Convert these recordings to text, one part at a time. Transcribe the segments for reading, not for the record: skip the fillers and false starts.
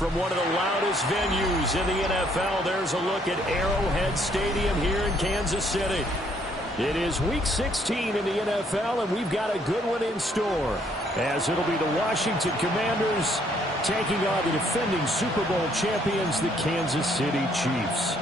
from one of the loudest venues in the NFL. There's a look at Arrowhead Stadium here in Kansas City. It is Week 16 in the NFL, and we've got a good one in store, as it'll be the Washington Commanders taking on the defending Super Bowl champions, the Kansas City Chiefs.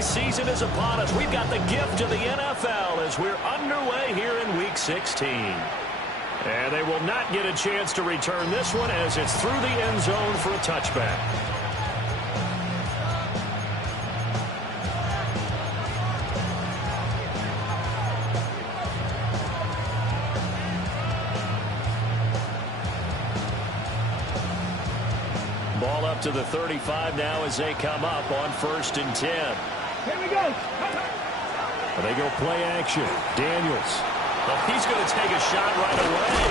Season is upon us. We've got the gift of the NFL as we're underway here in Week 16. And they will not get a chance to return this one as it's through the end zone for a touchback. Ball up to the 35 now as they come up on 1st and 10. Here we go. They go play action. Daniels. Well, he's going to take a shot right away.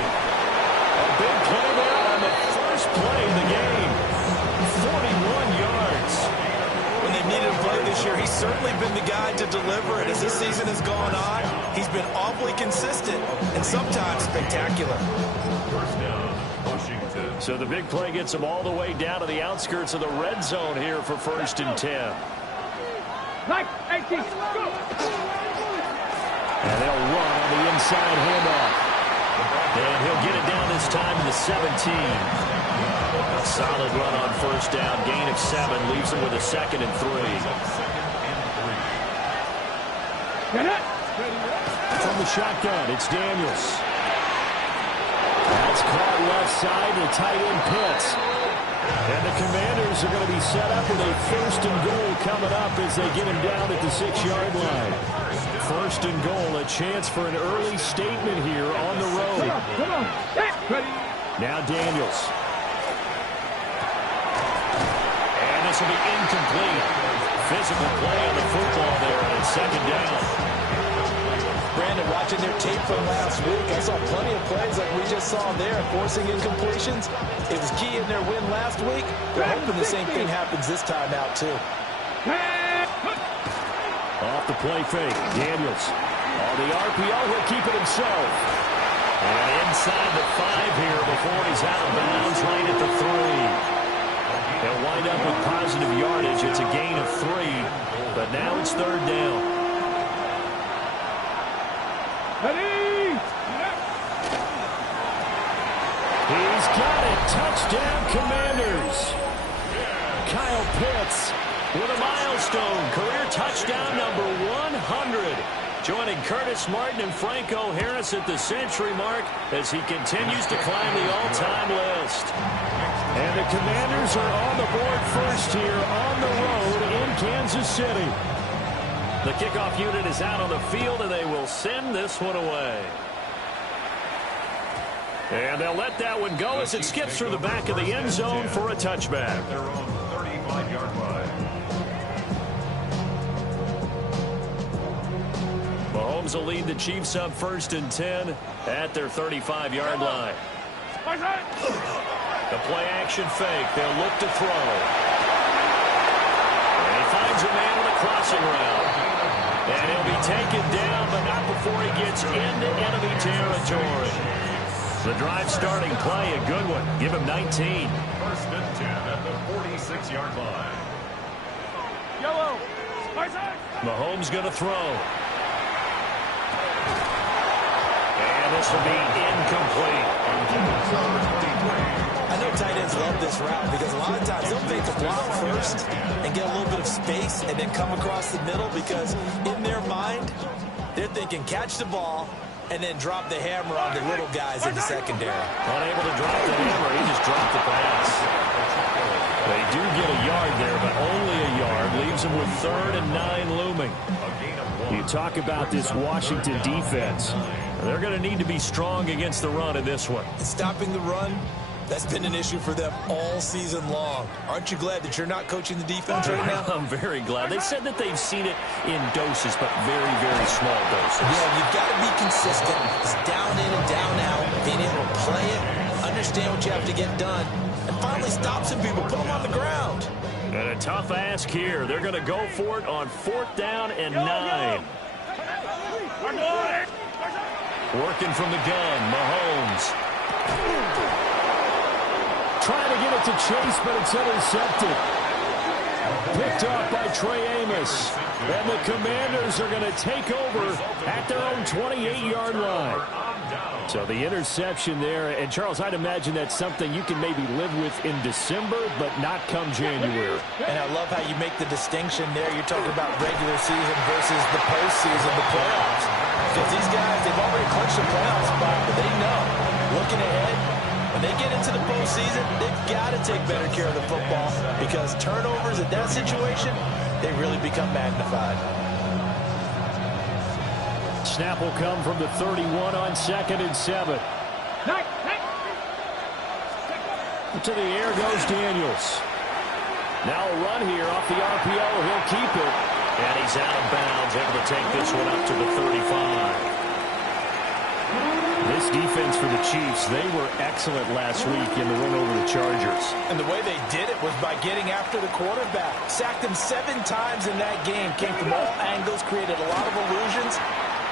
A big play there on the first play of the game. 41 yards. When they needed a play this year, he's certainly been the guy to deliver. And as this season has gone on, he's been awfully consistent and sometimes spectacular. First down, Washington. So the big play gets him all the way down to the outskirts of the red zone here for 1st and 10. Like 18, go! And they'll run on the inside handoff. And he'll get it down this time to the 17. A solid run on 1st down. Gain of 7 leaves him with a 2nd and 3. Get it! From the shotgun, it's Daniels. That's caught left side to tight end Pitts. And the Commanders are going to be set up with a 1st and goal coming up as they get him down at the 6-yard line. 1st and goal, a chance for an early statement here on the road. Come on. Now Daniels. And this will be incomplete. Physical play on the football there, and it's 2nd down. Brandon, watching their tape from last week, I saw plenty of plays like we just saw there, forcing incompletions. It was key in their win last week. They're hoping the same thing happens this time out, too. Off the play fake, Daniels. On the RPO, he'll keep it himself. And inside the 5 here before he's out of bounds, right at the 3. He'll wind up with positive yardage. It's a gain of 3, but now it's 3rd down. Ready? He's got it. Touchdown, Commanders. Kyle Pitts with a milestone. Career touchdown number 100. Joining Curtis Martin and Franco Harris at the century mark as he continues to climb the all-time list. And the Commanders are on the board first here on the road in Kansas City. The kickoff unit is out on the field, and they will send this one away. And they'll let that one go as it skips through the back of the end zone for a touchback. Their own 35-yard line. Mahomes will lead the Chiefs up 1st and 10 at their 35-yard line. The play-action fake. They'll look to throw. And he finds a man on a crossing route. And he'll be taken down, but not before he gets into enemy territory. The drive starting play, a good one. Give him 19. 1st and 10 at the 46-yard line. Yellow. Mahomes going to throw. And this will be incomplete. I know tight ends love this route because a lot of times they'll make a block first and get a little bit of space and then come across the middle because in their mind, they're thinking catch the ball and then drop the hammer on the little guys in the secondary. Unable to drop the hammer, he just dropped the pass. They do get a yard there, but only a yard. Leaves them with 3rd and 9 looming. You talk about this Washington defense. They're going to need to be strong against the run in this one. Stopping the run That's been an issue for them all season long. Aren't you glad that you're not coaching the defense right now? I'm very glad. They said that they've seen it in doses, but very, very small doses. Yeah, you've got to be consistent. It's down in and down out, being able to play it, understand what you have to get done, and finally stop some people, put them on the ground. And a tough ask here. They're going to go for it on 4th down and 9. Working from the gun, Mahomes. Trying to get it to Chase, but it's intercepted. Picked off by Trey Amos. And the Commanders are going to take over at their own 28-yard line. So the interception there, and Charles, I'd imagine that's something you can maybe live with in December, but not come January. And I love how you make the distinction there. You're talking about regular season versus the postseason, the playoffs. Because these guys, they've already clinched the playoff spot, but they know, looking ahead, when they get into the postseason, they've got to take better care of the football because turnovers in that situation, they really become magnified. Snap will come from the 31 on 2nd and 7. To the air goes Daniels. Now a run here off the RPO. He'll keep it. And he's out of bounds, able to take this one up to the 35. This defense for the Chiefs, they were excellent last week in the win over the Chargers. And the way they did it was by getting after the quarterback. Sacked him 7 times in that game. Came from all angles, created a lot of illusions,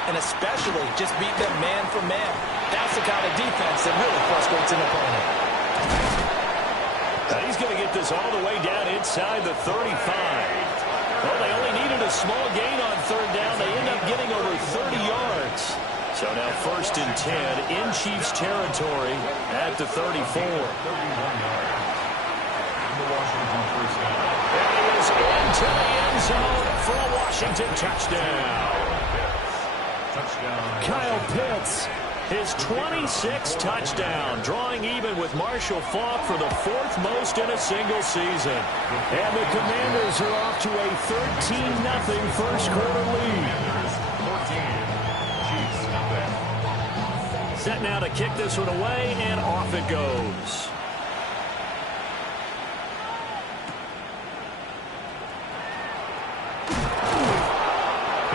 and especially just beat them man for man. That's the kind of defense that really frustrates an opponent. Now he's going to get this all the way down inside the 35. Well, they only needed a small gain on 3rd down. They end up getting over 30 yards. So now 1st and 10 in Chiefs territory at the 34. And he is into the end zone for a Washington touchdown. Kyle Pitts, his 26th touchdown, drawing even with Marshall Faulk for the 4th most in a single season. And the Commanders are off to a 13-0 first quarter lead. Set now to kick this one away, and off it goes.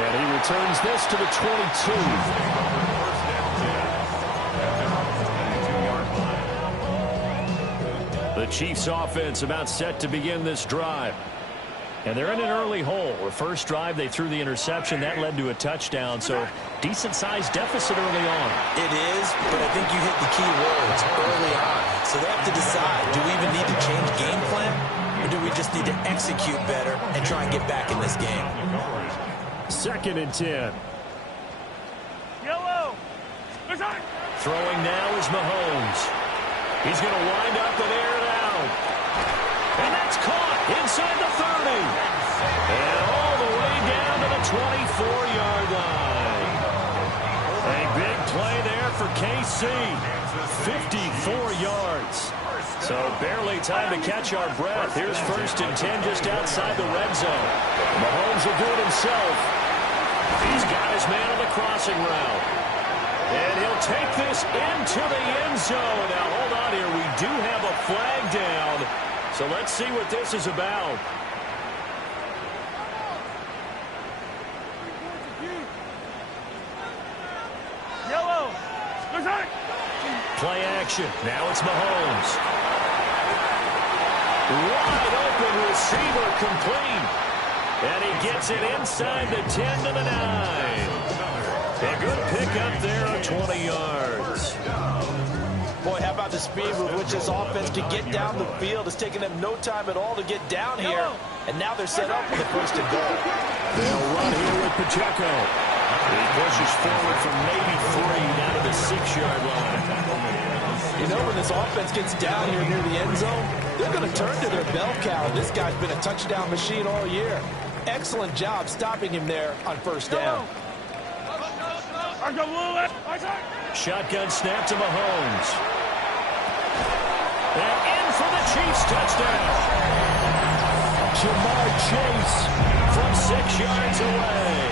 And he returns this to the 22. The Chiefs offense about set to begin this drive. And they're in an early hole. The first drive, they threw the interception. That led to a touchdown. So decent-sized deficit early on. It is, but I think you hit the key words early on. So they have to decide, do we even need to change game plan? Or do we just need to execute better and try and get back in this game? 2nd and 10. Yellow. Throwing now is Mahomes. He's going to wind up and air it out. And that's caught inside the 30. And all the way down to the 24-yard line. A big play there for KC. 54 yards. So barely time to catch our breath. Here's 1st and 10 just outside the red zone. Mahomes will do it himself. He's got his man on the crossing route. And he'll take this into the end zone. Now hold on here. We do have a flag down. So let's see what this is about. Yellow. Play action. Now it's Mahomes. Wide open receiver complete. And he gets it inside the 10 to the 9. A good pickup there of 20 yards. Boy, how about the speed with which this offense can get down the field? It's taken them no time at all to get down here. And now they're set up for the 1st and goal. They'll run here with Pacheco. He pushes forward from maybe 3 down to the 6-yard line. You know, when this offense gets down here near the end zone, they're going to turn to their bell cow. This guy's been a touchdown machine all year. Excellent job stopping him there on 1st down. Shotgun snap to Mahomes. And in for the Chiefs touchdown. Jamar Chase from 6 yards away.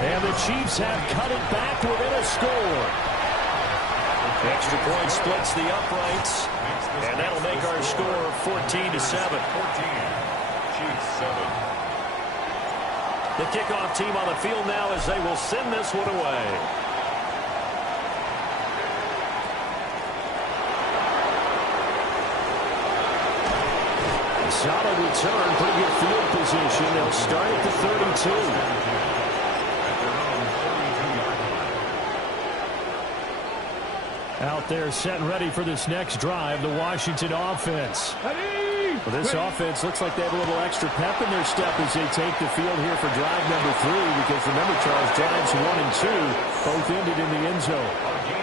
And the Chiefs have cut it back within a score. Extra point splits the uprights, and that'll make our score 14-7. 14. Chiefs 7. The kickoff team on the field now as they will send this one away. Solid return, pretty good field position. They'll start at the 32. Out there set and ready for this next drive, the Washington offense. Well, this offense looks like they have a little extra pep in their step as they take the field here for drive number 3, because remember, Charles, drives 1 and 2 both ended in the end zone.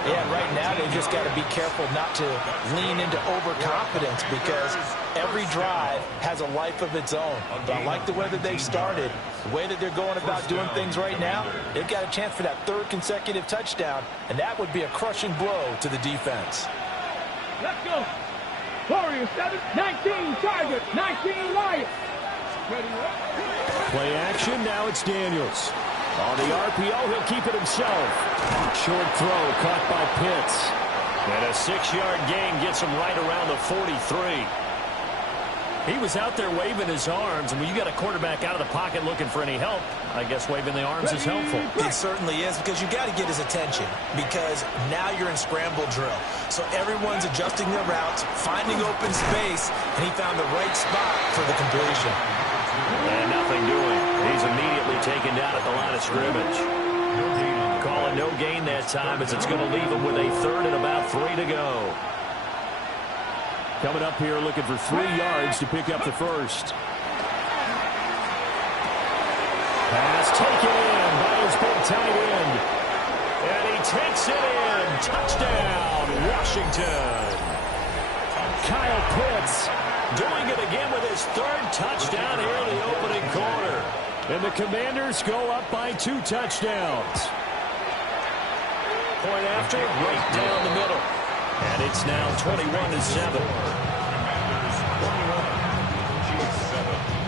Yeah, right now they've just got to be careful not to lean into overconfidence, because every drive has a life of its own. But I like the way that they've started, the way that they're going about doing things right now. They've got a chance for that 3rd consecutive touchdown, and that would be a crushing blow to the defense. Let's go. Warriors 7, 19 Chargers, 19 Lions. Ready? Play action, now it's Daniels. On the RPO, he'll keep it himself. Short throw caught by Pitts. And a 6-yard gain gets him right around the 43. He was out there waving his arms, and when you got a quarterback out of the pocket looking for any help, I guess waving the arms is helpful. It certainly is, because you got to get his attention, because now you're in scramble drill. So everyone's adjusting their routes, finding open space, and he found the right spot for the completion. And nothing doing. He's immediately taken down at the line of scrimmage. Call it no gain that time, as it's going to leave him with a 3rd and about 3 to go. Coming up here looking for 3 yards to pick up the first. Pass taken in by his big tight end. And he takes it in. Touchdown, Washington. Kyle Pitts doing it again with his 3rd touchdown here in the opening quarter. And the Commanders go up by 2 touchdowns. Point after, right down the middle. And it's now 21-7.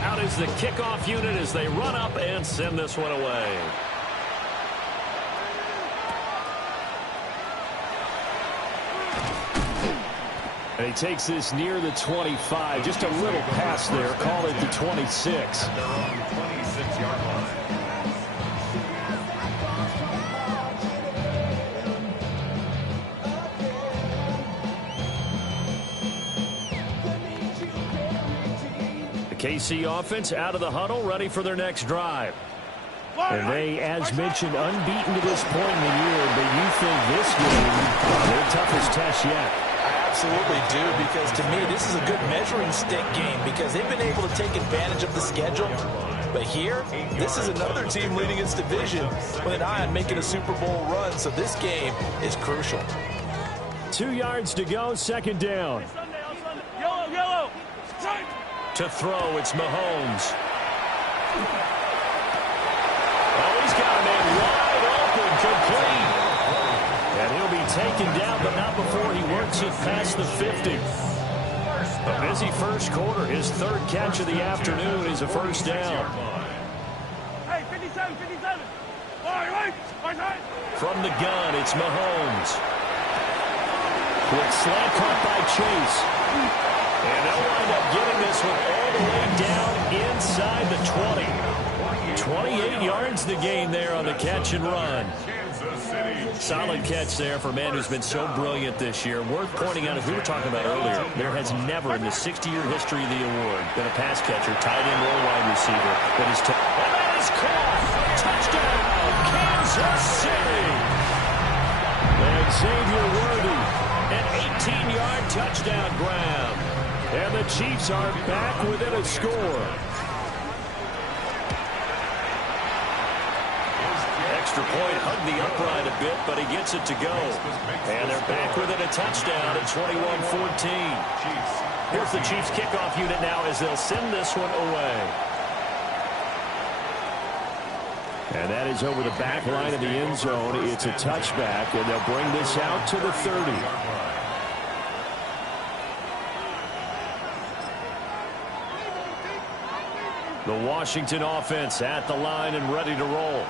Out is the kickoff unit as they run up and send this one away. And he takes this near the 25. Just a little pass there. Call it the 26. Their own 26-yard line. KC offense out of the huddle, ready for their next drive. And they, as mentioned, unbeaten to this point in the year, but you think this game their toughest test yet? I absolutely do, because to me this is a good measuring stick game, because they've been able to take advantage of the schedule. But here, this is another team leading its division with an eye on making a Super Bowl run, so this game is crucial. 2 yards to go, 2nd down. Yellow. To throw, it's Mahomes. Oh, he's got a man wide open, complete. And he'll be taken down, but not before he works it past the 50. A busy first quarter. His 3rd catch of the afternoon is a first down. Hey, 57. Right. From the gun, it's Mahomes. Quick slant caught by Chase. And they'll wind up getting this one all the way down inside the 20. 28 yards the gain there on the catch and run. Solid catch there for a man who's been so brilliant this year. Worth pointing out, as we were talking about earlier, there has never in the 60-year history of the award been a pass catcher, tight end, or wide receiver that is and that is caught. Touchdown, Kansas City. And Xavier Worthy, an 18-yard touchdown grab. And the Chiefs are back within a score. Extra point, hugged the upright a bit, but he gets it to go. And they're back within a touchdown at 21-14. Here's the Chiefs kickoff unit now as they'll send this one away. And that is over the back line of the end zone. It's a touchback, and they'll bring this out to the 30. The Washington offense at the line and ready to roll.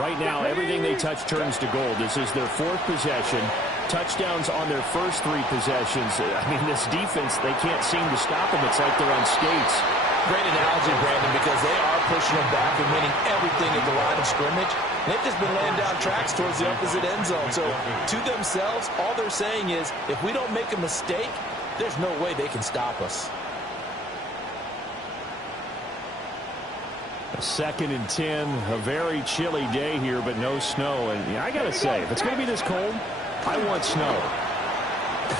Right now, everything they touch turns to gold. This is their 4th possession. touchdowns on their first 3 possessions. I mean, this defense, they can't seem to stop them. It's like they're on skates. Great analogy, Brandon, because they are pushing them back and winning everything at the line of scrimmage. They've just been laying down tracks towards the opposite end zone. So to themselves, all they're saying is, if we don't make a mistake, there's no way they can stop us. A 2nd and 10, a very chilly day here, but no snow. And yeah, I got to say, if it's going to be this cold, I want snow.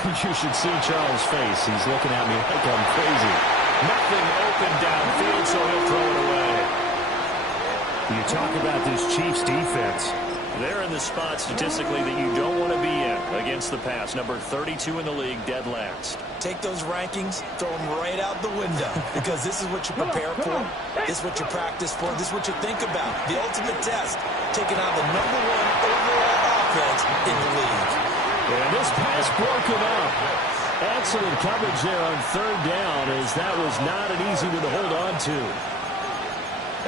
You should see Charles' face. He's looking at me like I'm crazy. Nothing open downfield, so he'll throw it away. You talk about this Chiefs defense. They're in the spot statistically that you don't want to be in against the pass. Number 32 in the league, dead last. Take those rankings, throw them right out the window, because this is what you prepare for, this is what you practice for, this is what you think about. The ultimate test, taking on the #1 overall offense in the league. And this pass broken up. Excellent coverage there on 3rd down, as that was not an easy one to hold on to.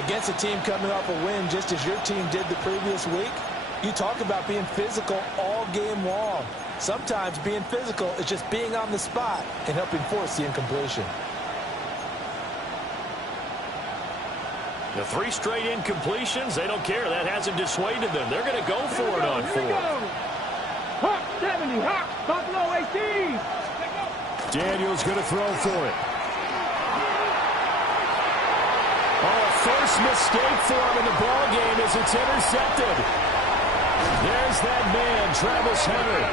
Against a team coming off a win, just as your team did the previous week, you talk about being physical all game long. Sometimes being physical is just being on the spot and helping force the incompletion. The 3 straight incompletions, they don't care. That hasn't dissuaded them. They're going to go for it on 4th. Hawk 70, Hawk, Buffalo 18. Daniels going to throw for it. Oh, first mistake for him in the ball game as it's intercepted. There's that man, Travis Hunter.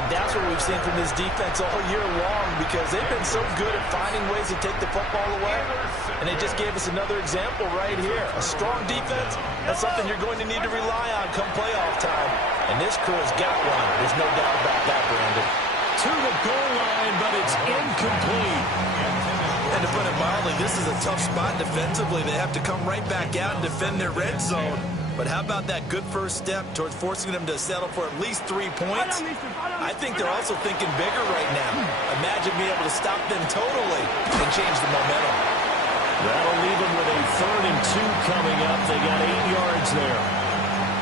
And that's what we've seen from this defense all year long, because they've been so good at finding ways to take the football away. And they just gave us another example right here. A strong defense, that's something you're going to need to rely on come playoff time. And this crew has got one. There's no doubt about that, Brandon. To the goal line, but it's incomplete. And to put it mildly, this is a tough spot defensively. They have to come right back out and defend their red zone. But how about that good first step towards forcing them to settle for at least 3 points? I think they're also thinking bigger right now. Imagine being able to stop them totally and change the momentum. That'll leave them with a 3rd and 2 coming up. They got 8 yards there.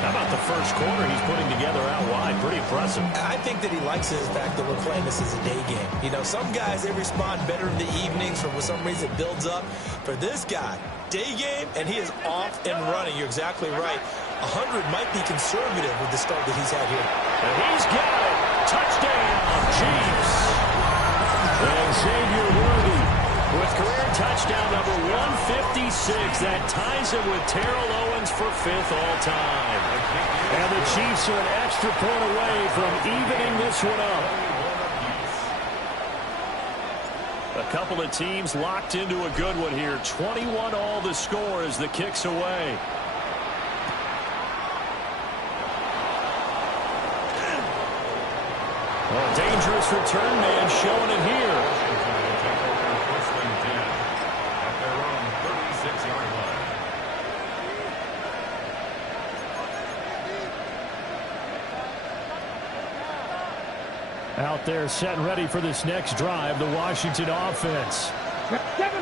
How about the first quarter he's putting together out wide? Pretty impressive. I think that he likes the fact that we're playing this as a day game. You know, some guys, they respond better in the evenings for some reason it builds up. For this guy, day game, and he is off and running. You're exactly right. 100 might be conservative with the start that he's had here. And he's got it. Touchdown, Chiefs. And Xavier Worthy with career touchdown number 156. That ties him with Terrell Owens for 5th all-time. And the Chiefs are an extra point away from evening this one up. A couple of teams locked into a good one here. 21 all the score as the kick's away. Well, dangerous return man showing it here. Out there set and ready for this next drive, the Washington offense.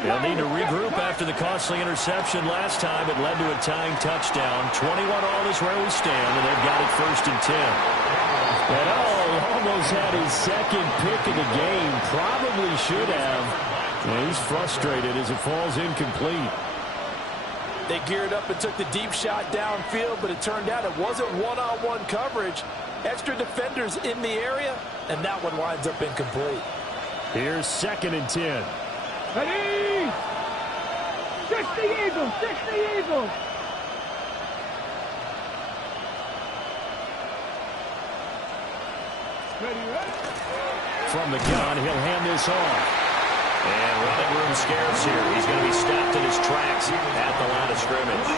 They'll need to regroup after the costly interception last time. It led to a tying touchdown. 21 all is where we stand, and they've got it 1st and 10. And almost had his 2nd pick of the game. Probably should have. And he's frustrated as it falls incomplete. They geared up and took the deep shot downfield, but it turned out it wasn't one-on-one coverage. Extra defenders in the area, and that one winds up incomplete. Here's 2nd and 10. Ready? 60 Eagles, 60 Eagles. From the gun, he'll hand this off. And running room scarce here. He's going to be stopped in his tracks at the line of scrimmage.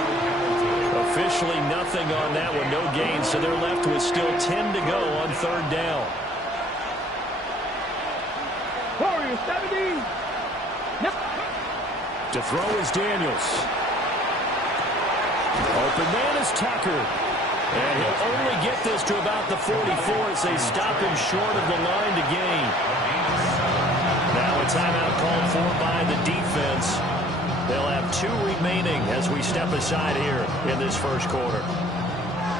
Officially nothing on that one, no gain, so they're left with still 10 to go on 3rd down. Warriors 70. To throw is Daniels. Open man is Tucker. And he'll only get this to about the 44 as they stop him short of the line to gain. Now a timeout called for by the defense. They'll have 2 remaining as we step aside here in this first quarter.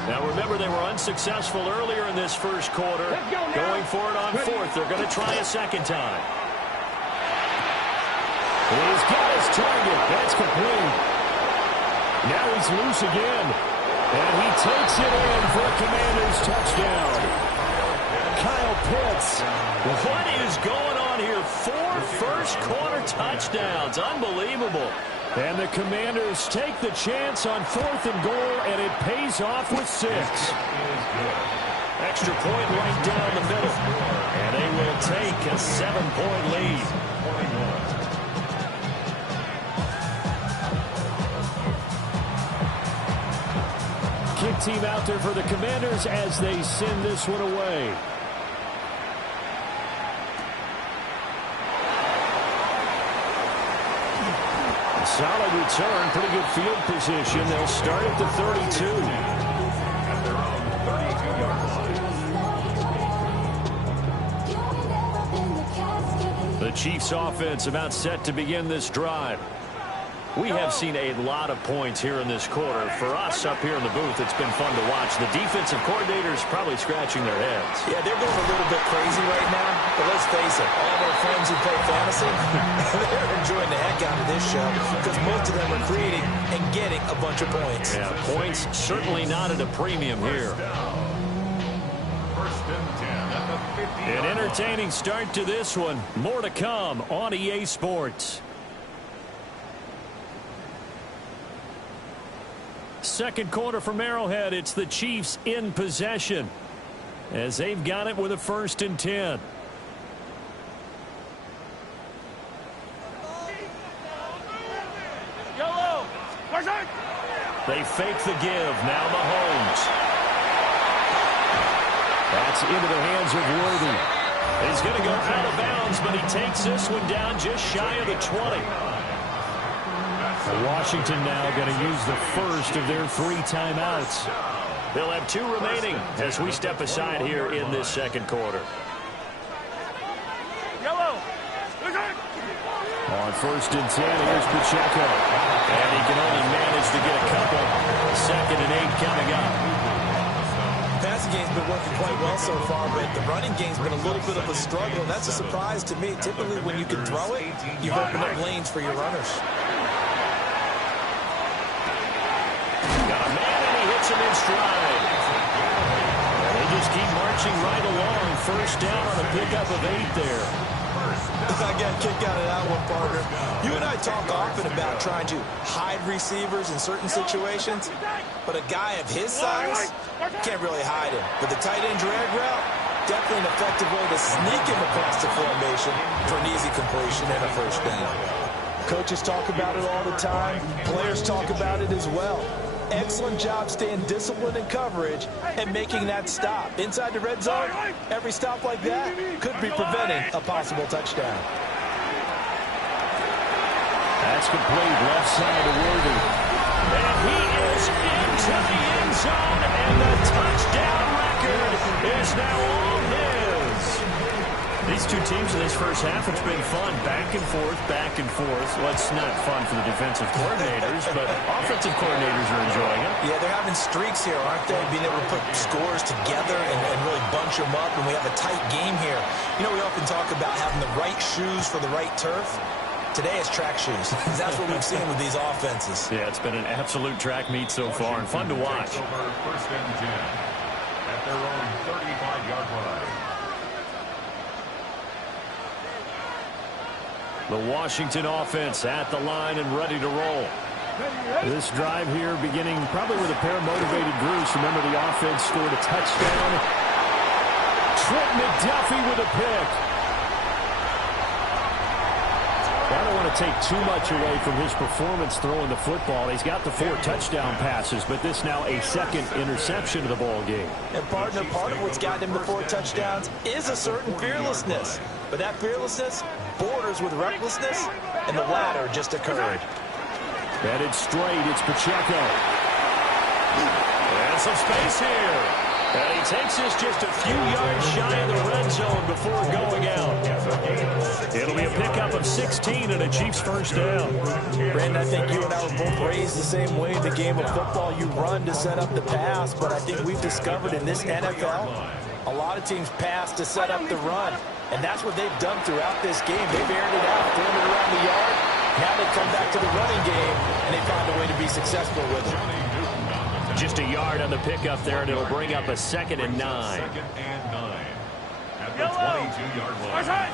Now remember, they were unsuccessful earlier in this first quarter. Going for it on fourth. They're going to try a second time. He's got his target. That's complete. Now he's loose again. And he takes it in for a Commanders touchdown. Kyle Pitts. What is going on here? 4 first-quarter touchdowns. Unbelievable. And the Commanders take the chance on 4th and goal, and it pays off with 6. Extra point right down the middle. And they will take a 7-point lead. Kick team out there for the Commanders as they send this one away. Solid return, pretty good field position. They'll start at the 32. At their own 32-yard line. The Chiefs offense about set to begin this drive. We have seen a lot of points here in this quarter. For us up here in the booth, it's been fun to watch. The defensive coordinators probably scratching their heads. Yeah, they're going a little bit crazy right now. But let's face it, all of our friends who play fantasy, they're enjoying the heck out of this show because most of them are creating and getting a bunch of points. Yeah, points certainly not at a premium here. First and 10 at the 50. An entertaining start to this one. More to come on EA Sports. Second quarter from Arrowhead. It's the Chiefs in possession as they've got it with a 1st and 10. They fake the give. Now Mahomes. That's into the hands of Worthy. He's going to go out of bounds, but he takes this one down just shy of the 20. Washington now going to use the first of their 3 timeouts. They'll have 2 remaining as we step aside here in this second quarter. On 1st and 10, here's Pacheco. And he can only manage to get a couple. 2nd and 8 coming up. The passing game's been working quite well so far, but the running game's been a little bit of a struggle, and that's a surprise to me. Typically, when you can throw it, you've opened up lanes for your runners. Got a man, and he hits him in stride. And they just keep marching right along. First down on a pickup of 8 there. I got a kick out of that one, partner. You and I talk often about trying to hide receivers in certain situations, but a guy of his size can't really hide him. But the tight end drag route, definitely an effective way to sneak him across the formation for an easy completion and a first down. Coaches talk about it all the time. Players talk about it as well. Excellent job staying disciplined in coverage and making that stop. Inside the red zone, every stop like that could be preventing a possible touchdown. That's complete. Left side to Worthy. And he is into the end zone, and the touchdown record is now all his. These two teams in this first half, it's been fun. Back and forth, back and forth. Well, it's not fun for the defensive coordinators, but offensive coordinators are enjoying it. Yeah, they're having streaks here, aren't they? Being able to put scores together and really bunch them up, and we have a tight game here. You know, we often talk about having the right shoes for the right turf. Today is track shoes. That's what we've seen with these offenses. Yeah, it's been an absolute track meet so far and fun to watch. First and 10 at their own 35-yard line. The Washington offense at the line and ready to roll. This drive here beginning probably with a pair of motivated Bruce. Remember, the offense scored a touchdown. Trent McDuffie with a pick. I don't want to take too much away from his performance throwing the football. He's got the 4 touchdown passes, but this now a 2nd interception of the ball game. And partner, part of what's gotten him the 4 touchdowns is a certain fearlessness. But that fearlessness borders with recklessness, and the latter just occurred. Headed straight, it's Pacheco. And some space here. And he takes this just a few yards shy of the red zone before going out. It'll be a pickup of 16 and a Chiefs first down. Brandon, I think you and I were both raised the same way in the game of football. You run to set up the pass, but I think we've discovered in this NFL, a lot of teams pass to set up the run. And that's what they've done throughout this game. They've aired it out, thrown it around the yard. Now they come back to the running game, and they find a way to be successful with it. Just a yard on the pickup there, and it'll bring up a 2nd and 9. Second and 9 at the 22-yard line.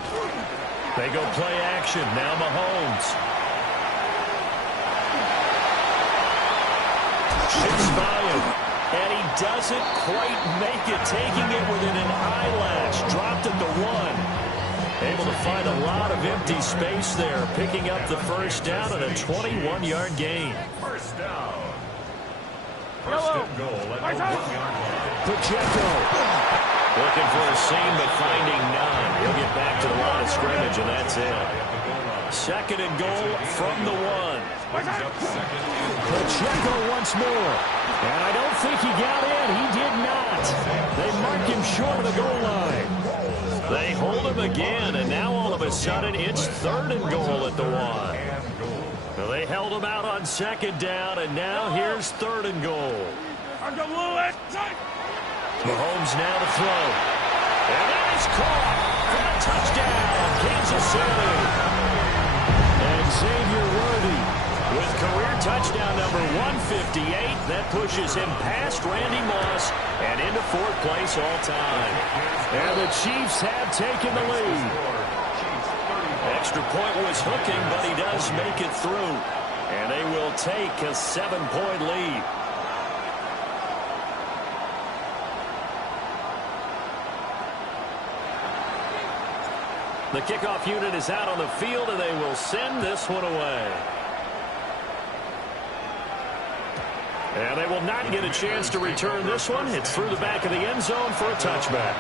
They go play action. Now Mahomes. Shoots by him. And he doesn't quite make it, taking it within an eyelash. Dropped at the 1. Able to find a lot of empty space there, picking up the first down and a 21-yard gain. First down. First and goal at the 1-yard line. Pacheco. Looking for a seam, but finding none. He'll get back to the line of scrimmage, and that's it. 2nd and goal from the 1. Pacheco once more. And I don't think he got in. He did not. They mark him short of the goal line. They hold him again, and now all of a sudden it's 3rd and goal at the 1. So they held him out on 2nd down, and now here's 3rd and goal. Mahomes now to throw. And that is caught for a touchdown, Kansas City. And Xavier Worthy with career touchdown number 158. That pushes him past Randy Moss and into 4th place all time. And the Chiefs have taken the lead. Extra point was hooking, but he does make it through. And they will take a 7-point lead. The kickoff unit is out on the field, and they will send this one away. And they will not get a chance to return this one. It's through the back of the end zone for a touchback.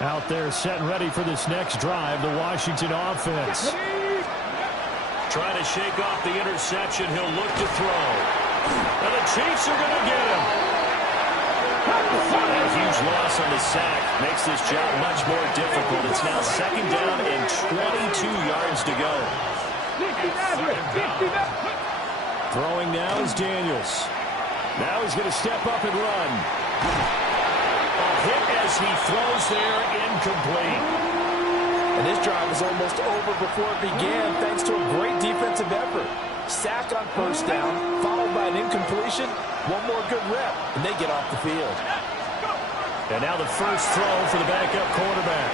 Out there set and ready for this next drive, the Washington offense. Trying to shake off the interception. He'll look to throw. And the Chiefs are going to get him. A huge loss on the sack makes this job much more difficult. It's now 2nd down and 22 yards to go. Throwing now is Daniels. Now he's going to step up and run. A hit as he throws there, incomplete. And this drive is almost over before it began, thanks to a great defensive effort. Sack on 1st down, followed by an incompletion. One more good rep, and they get off the field. And now the first throw for the backup quarterback.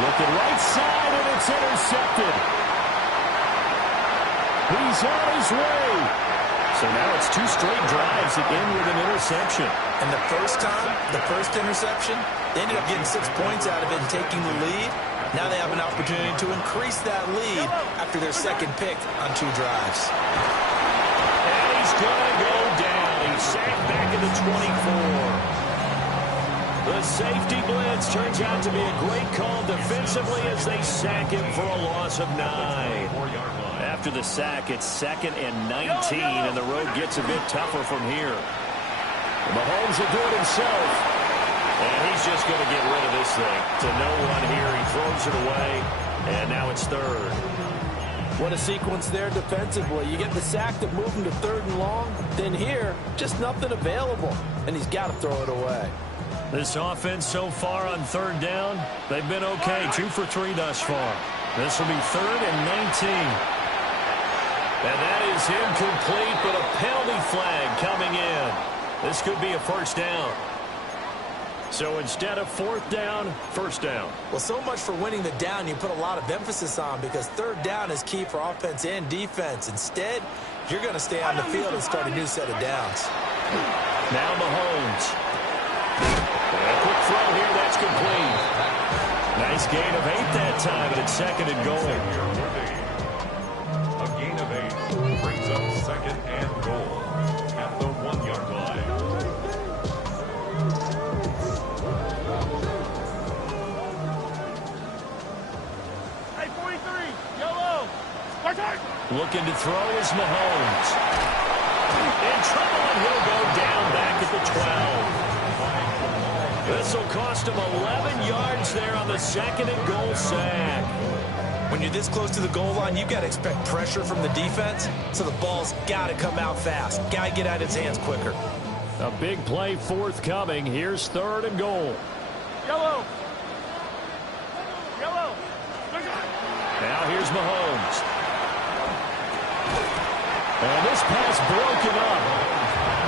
Looking right side, and it's intercepted. He's on his way. So now it's 2 straight drives that end with an interception. And the first time, the first interception, they ended up getting 6 points out of it and taking the lead. Now they have an opportunity to increase that lead after their 2nd pick on 2 drives. And he's going to go down. He's sacked back at the 24. The safety blitz turns out to be a great call defensively as they sack him for a loss of 9. After the sack, it's 2nd and 19, and the road gets a bit tougher from here. Mahomes will do it himself. And he's just going to get rid of this thing. To no one here. He throws it away. And now it's 3rd. What a sequence there defensively. You get the sack that moved him to 3rd and long. Then here, just nothing available. And he's got to throw it away. This offense so far on 3rd down, they've been okay. 2 for 3 thus far. This will be 3rd and 19. And that is incomplete, but a penalty flag coming in. This could be a first down. So instead of 4th down, first down. Well, so much for winning the down you put a lot of emphasis on, because 3rd down is key for offense and defense. Instead, you're going to stay on the field and start a new set of downs. Now Mahomes. And a quick throw here, that's complete. Nice gain of 8 that time, and it's 2nd and goal. A gain of 8 brings up 2nd and goal at the 1-yard line. Hey, 43, yellow. Looking to throw is Mahomes. In trouble, and he'll go down back at the 12. This will cost him 11 yards there on the 2nd and goal sack. When you're this close to the goal line, you've got to expect pressure from the defense, so the ball's got to come out fast. Got to get out of his hands quicker. A big play forthcoming. Here's 3rd and goal. Yellow. Yellow. Now here's Mahomes. And this pass broken up.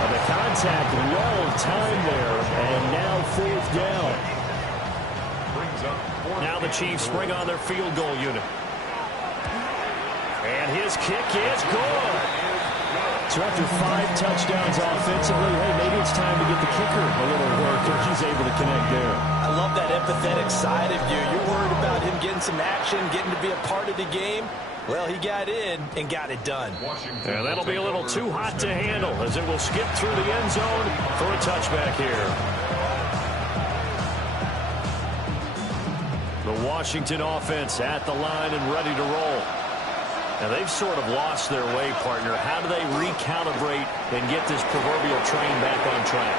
The contact well timed there, and now 4th down. Now the Chiefs bring on their field goal unit. And his kick is good. So after 5 touchdowns offensively, hey, maybe it's time to get the kicker a little work, and he's able to connect there. I love that empathetic side of you. You're worried about him getting some action, getting to be a part of the game. Well, he got in and got it done. And that'll be a little too hot to handle as it will skip through the end zone for a touchback here. The Washington offense at the line and ready to roll. Now, they've sort of lost their way, partner. How do they recalibrate and get this proverbial train back on track?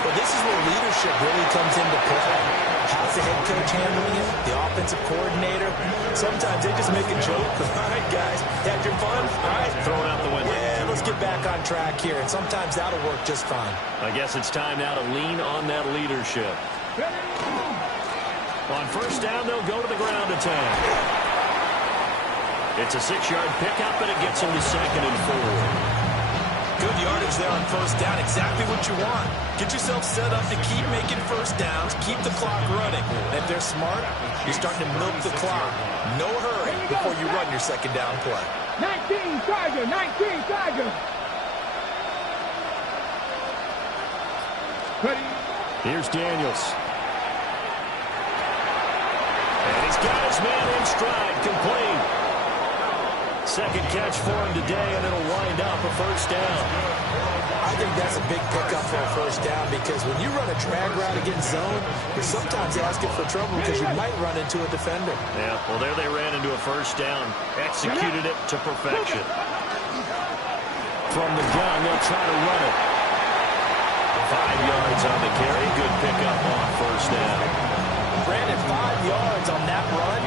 Well, this is where leadership really comes into play. How's the head coach handling it? The offensive coordinator? Sometimes they just make a joke. All right, guys, had your fun? All right. Throw it out the window. Yeah, let's get back on track here. And sometimes that'll work just fine. I guess it's time now to lean on that leadership. On 1st down, they'll go to the ground attack. It's a 6-yard pickup, and it gets them to 2nd and 4. Good yardage there on 1st down. Exactly what you want. Get yourself set up to keep making 1st downs, keep the clock running. And if they're smart, you're starting to milk the clock. No hurry before you run your 2nd down play. 19 Tiger, 19 Tiger. Ready. Here's Daniels. And he's got his man in stride, complete. 2nd catch for him today, and it'll wind up a 1st down. I think that's a big pickup for a 1st down because when you run a drag route against zone, you're sometimes asking for trouble because you might run into a defender. Yeah, well, there they ran into a 1st down. Executed it to perfection. From the gun, they'll try to run it. 5 yards on the carry. Good pickup on 1st down. Brandon, 5 yards on that run.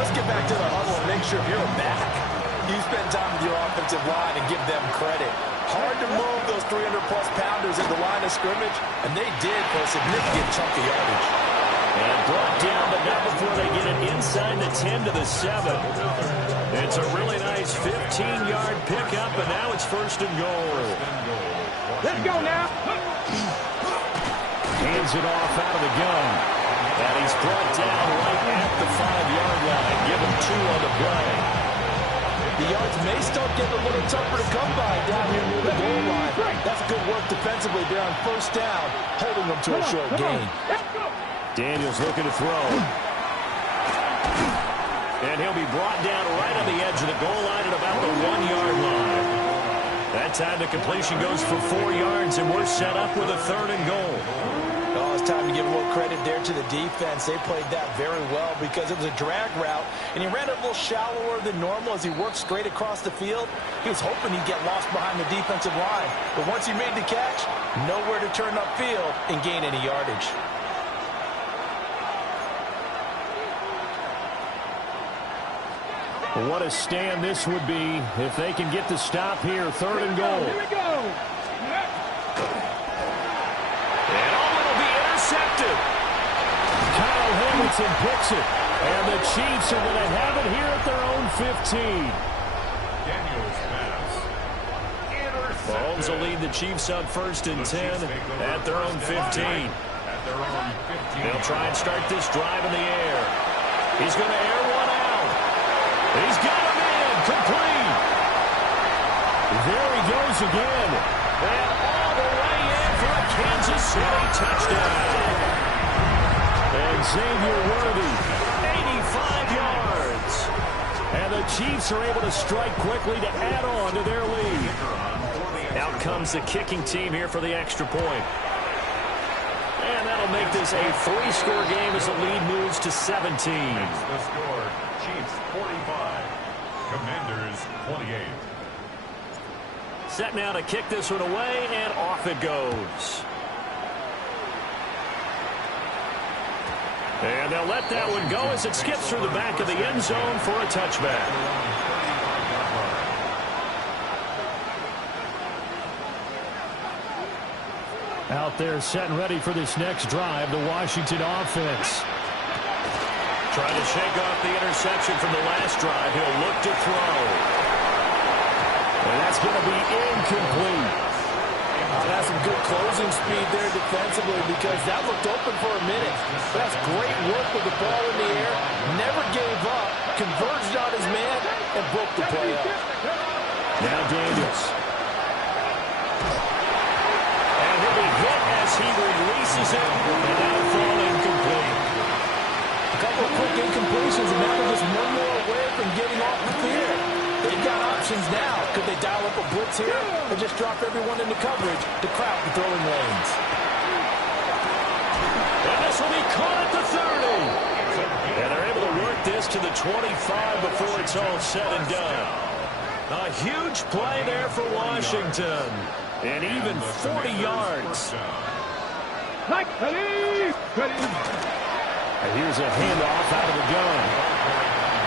Let's get back to the huddle and make sure you're back. You spend time with your offensive line and give them credit. Hard to move those 300-plus pounders in the line of scrimmage, and they did for a significant chunk of yardage. And brought down, but not before they get it inside the 10 to the 7. It's a really nice 15-yard pickup, and now it's 1st and goal. Let's go now. Hands it off out of the gun. And he's brought down right at the 5-yard line. Give him 2 on the play. The yards may start getting a little tougher to come by down here near the goal line. That's good work defensively there on 1st down, holding them to a short gain. Daniels looking to throw. And he'll be brought down right on the edge of the goal line at about the 1-yard line. That time the completion goes for 4 yards, and we're set up with a 3rd and goal. Oh, it's time to give a little credit there to the defense. They played that very well because it was a drag route, and he ran it a little shallower than normal as he worked straight across the field. He was hoping he'd get lost behind the defensive line, but once he made the catch, nowhere to turn upfield and gain any yardage. What a stand this would be if they can get the stop here. 3rd and goal. Here we go. And it'll be intercepted. Kyle Hamilton picks it. And the Chiefs are going to have it here at their own 15. Daniels pass. Mahomes will lead the Chiefs on 1st and 10 at their own 15. At their own 15. They'll try and start this drive in the air. He's going to air one out. He's got him in. Complete. There he goes again. And all the way in for a Kansas City touchdown. And Xavier Worthy, 85 yards. And the Chiefs are able to strike quickly to add on to their lead. Out comes the kicking team here for the extra point. And that'll make this a 3-score game as the lead moves to 17. The score, Chiefs 45, Commanders 28. Set now to kick this one away, and off it goes. And they'll let that one go as it skips through the back of the end zone for a touchback. Out there set and ready for this next drive, the Washington offense. Trying to shake off the interception from the last drive. He'll look to throw. And that's going to be incomplete. That's some good closing speed there defensively because that looked open for a minute. That's great work with the ball in the air. Never gave up. Converged on his man and broke the play up. Now Daniels. And he'll be hit as he releases it. And that'll fall incomplete. A couple of quick incompletions, and now they're just one more away from getting off the field. They've got options now. Could they dial up a blitz here or just drop everyone into coverage to crowd the throwing lanes? And this will be caught at the 30. And they're able to work this to the 25 before it's all said and done. A huge play there for Washington. And even 40 yards. And here's a handoff out of the gun.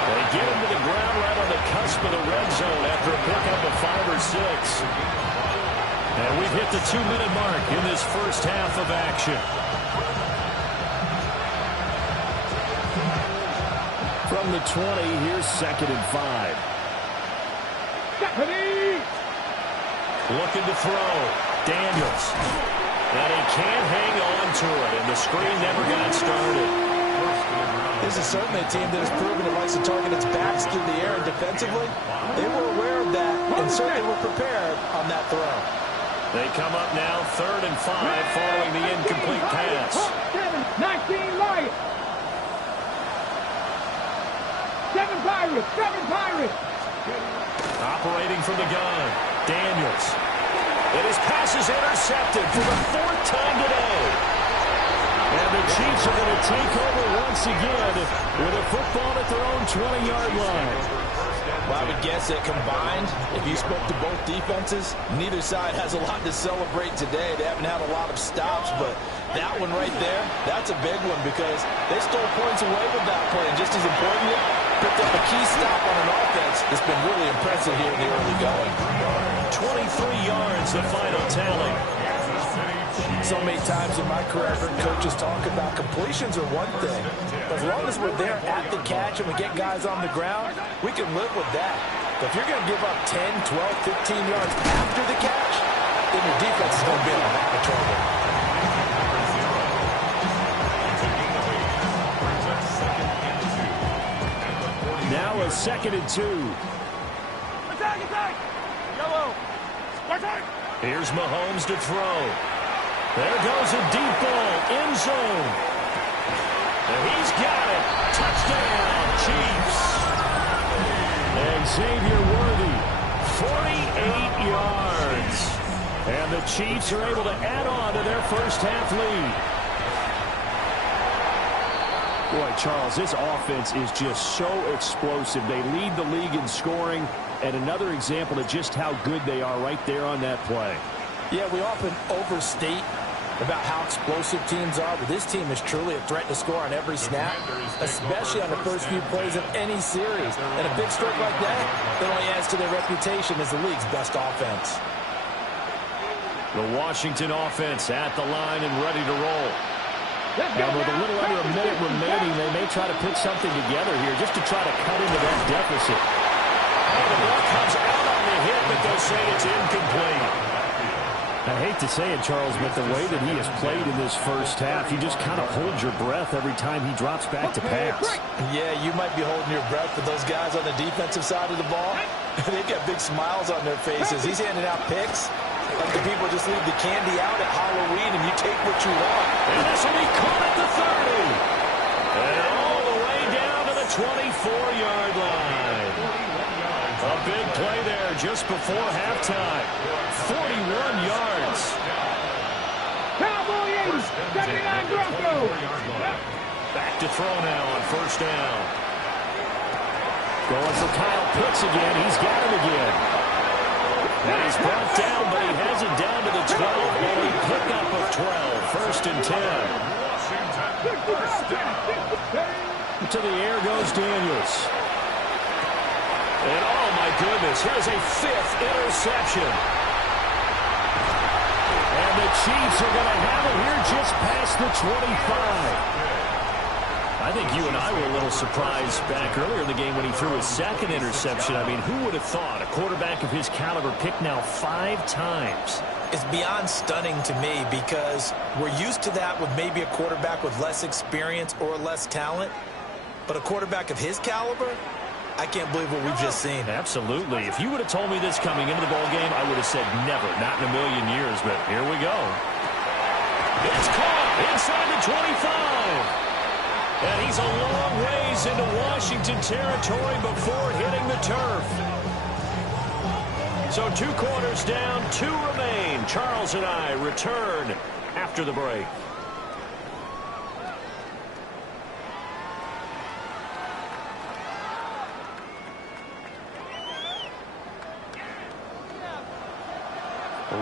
They get him to the ground right on the cusp of the red zone after a pickup of 5 or 6. And we've hit the 2-minute mark in this first half of action. From the 20, here's 2nd and 5. Looking to throw. Daniels. And he can't hang on to it, and the screen never got started. This is certainly a team that has proven it likes to target its backs through the air, and defensively, they were aware of that and certainly were prepared on that throw. They come up now 3rd and 5 following the incomplete pass. 19 Lions. 7 Pirates. 7 Pirates. Operating from the gun. Daniels. And his pass is intercepted for the 4th time today. And the Chiefs are going to take over once again with a football at their own 20-yard line. Well, I would guess that combined, if you spoke to both defenses, neither side has a lot to celebrate today. They haven't had a lot of stops, but that one right there, that's a big one because they stole points away with that play. And just as importantly, picked up a key stop on an offense that's been really impressive here in the early going. 23 yards, the final tally. So many times in my career, I've heard coaches talk about completions are one thing. But as long as we're there at the catch and we get guys on the ground, we can live with that. But if you're going to give up 10, 12, 15 yards after the catch, then your defense is going to be in a lot of trouble. Now a 2nd and 2. Attack! Yellow. Attack! Here's Mahomes to throw. There goes a deep ball, end zone. And he's got it. Touchdown, Chiefs. And Xavier Worthy, 48 yards. And the Chiefs are able to add on to their first half lead. Boy, Charles, this offense is just so explosive. They lead the league in scoring, and another example of just how good they are right there on that play. Yeah, we often overstate about how explosive teams are, but this team is truly a threat to score on every snap, especially on the first few plays of any series. And a big stroke like that only adds to their reputation as the league's best offense. The Washington offense at the line and ready to roll. And with a little under a minute remaining, they may try to put something together here just to try to cut into that deficit. And the ball comes out on the hit, but they'll say it's incomplete. I hate to say it, Charles, but the way that he has played in this first half, you just kind of hold your breath every time he drops back to pass. Yeah, you might be holding your breath, but those guys on the defensive side of the ball, they've got big smiles on their faces. He's handing out picks like the people just leave the candy out at Halloween and you take what you want. And this will be caught at the 30. And all the way down to the 24-yard line. A big play there just before halftime. 41 yards. Cowboy 80, 79 Broncos. Back to throw now on first down. Going for Kyle Pitts again. He's got him again. And he's brought down, but he has it down to the 12. Only pickup of 12. First and 10. To the air goes Daniels. And oh my goodness, here's a 5th interception. And the Chiefs are going to have it here just past the 25. I think you and I were a little surprised back earlier in the game when he threw his 2nd interception. I mean, who would have thought a quarterback of his caliber picked now 5 times? It's beyond stunning to me because we're used to that with maybe a quarterback with less experience or less talent. But a quarterback of his caliber, I can't believe what we've just seen. Absolutely. If you would have told me this coming into the ball game, I would have said never, not in a million years. But here we go. It's caught inside the 25. And he's a long ways into Washington territory before hitting the turf. So 2 quarters down, 2 remain. Charles and I return after the break.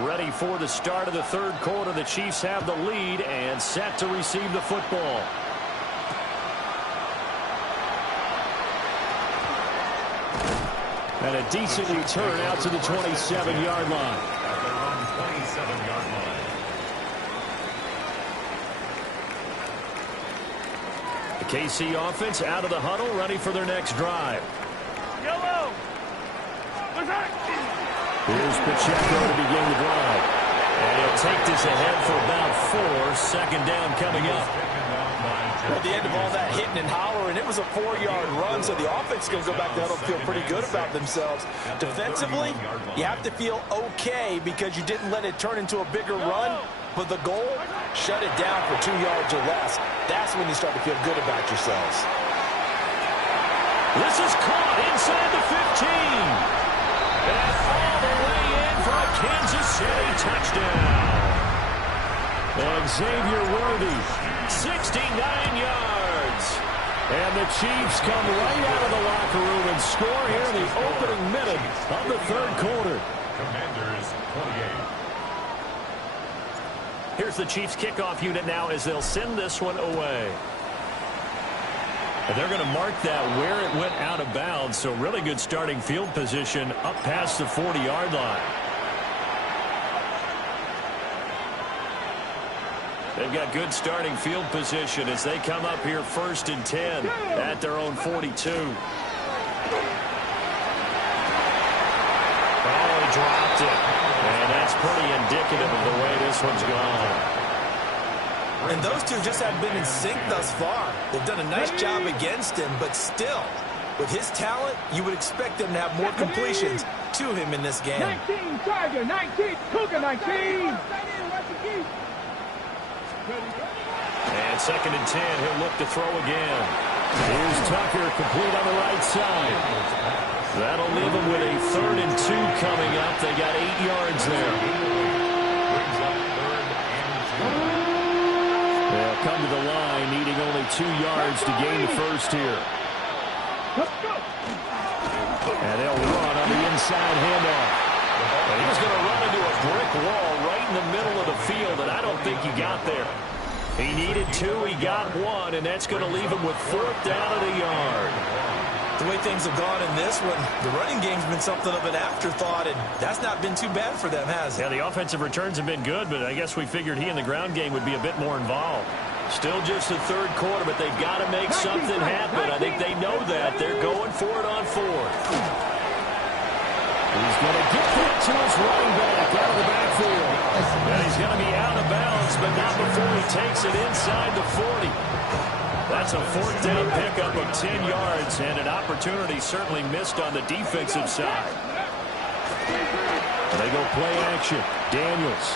Ready for the start of the 3rd quarter. The Chiefs have the lead and set to receive the football. And a decent return out to the 27-yard line. The KC offense out of the huddle, ready for their next drive. Yellow. Here's Pacheco to begin the drive. And he'll take this ahead for about 4. 2nd down coming up. At the end of all that hitting and hollering, it was a 4-yard run, so the offense is going to go back to huddle and feel pretty good about themselves. Defensively, you have to feel okay because you didn't let it turn into a bigger run, but the goal, shut it down for 2 yards or less. That's when you start to feel good about yourselves. This is caught inside the 15. And all the way in for a Kansas City touchdown. And Xavier Worthy, 69 yards. And the Chiefs come right out of the locker room and score here in the opening minute of the 3rd quarter. Commanders 28. Here's the Chiefs kickoff unit now as they'll send this one away. And they're going to mark that where it went out of bounds, so really good starting field position up past the 40-yard line. They've got good starting field position as they come up here 1st and 10 at their own 42. Oh, he dropped it. And that's pretty indicative of the way this one's gone. And those two just haven't been in sync thus far. They've done a nice job against him, but still, with his talent, you would expect them to have more completions to him in this game. 19, Tiger, 19, Cougar, 19. And 2nd and 10, he'll look to throw again. Here's Tucker, complete on the right side. That'll leave them with a 3rd and 2 coming up. They got 8 yards there. They'll come to the line, needing only 2 yards to gain the first here. And they'll run on the inside handoff. And he's going to run into a brick wall right in the middle of the field, and I don't think he got there. He needed 2, he got 1, and that's going to leave him with 4th down at a yard. The way things have gone in this one, the running game's been something of an afterthought, and that's not been too bad for them, has it? Yeah, the offensive returns have been good, but I guess we figured he in the ground game would be a bit more involved. Still just the 3rd quarter, but they've got to make something happen. I think they know that. They're going for it on 4th. He's going to get that to his running back out of the backfield. And he's going to be out of bounds, but not before he takes it inside the 40. That's a 4th down pickup of 10 yards, and an opportunity certainly missed on the defensive side. And they go play action. Daniels.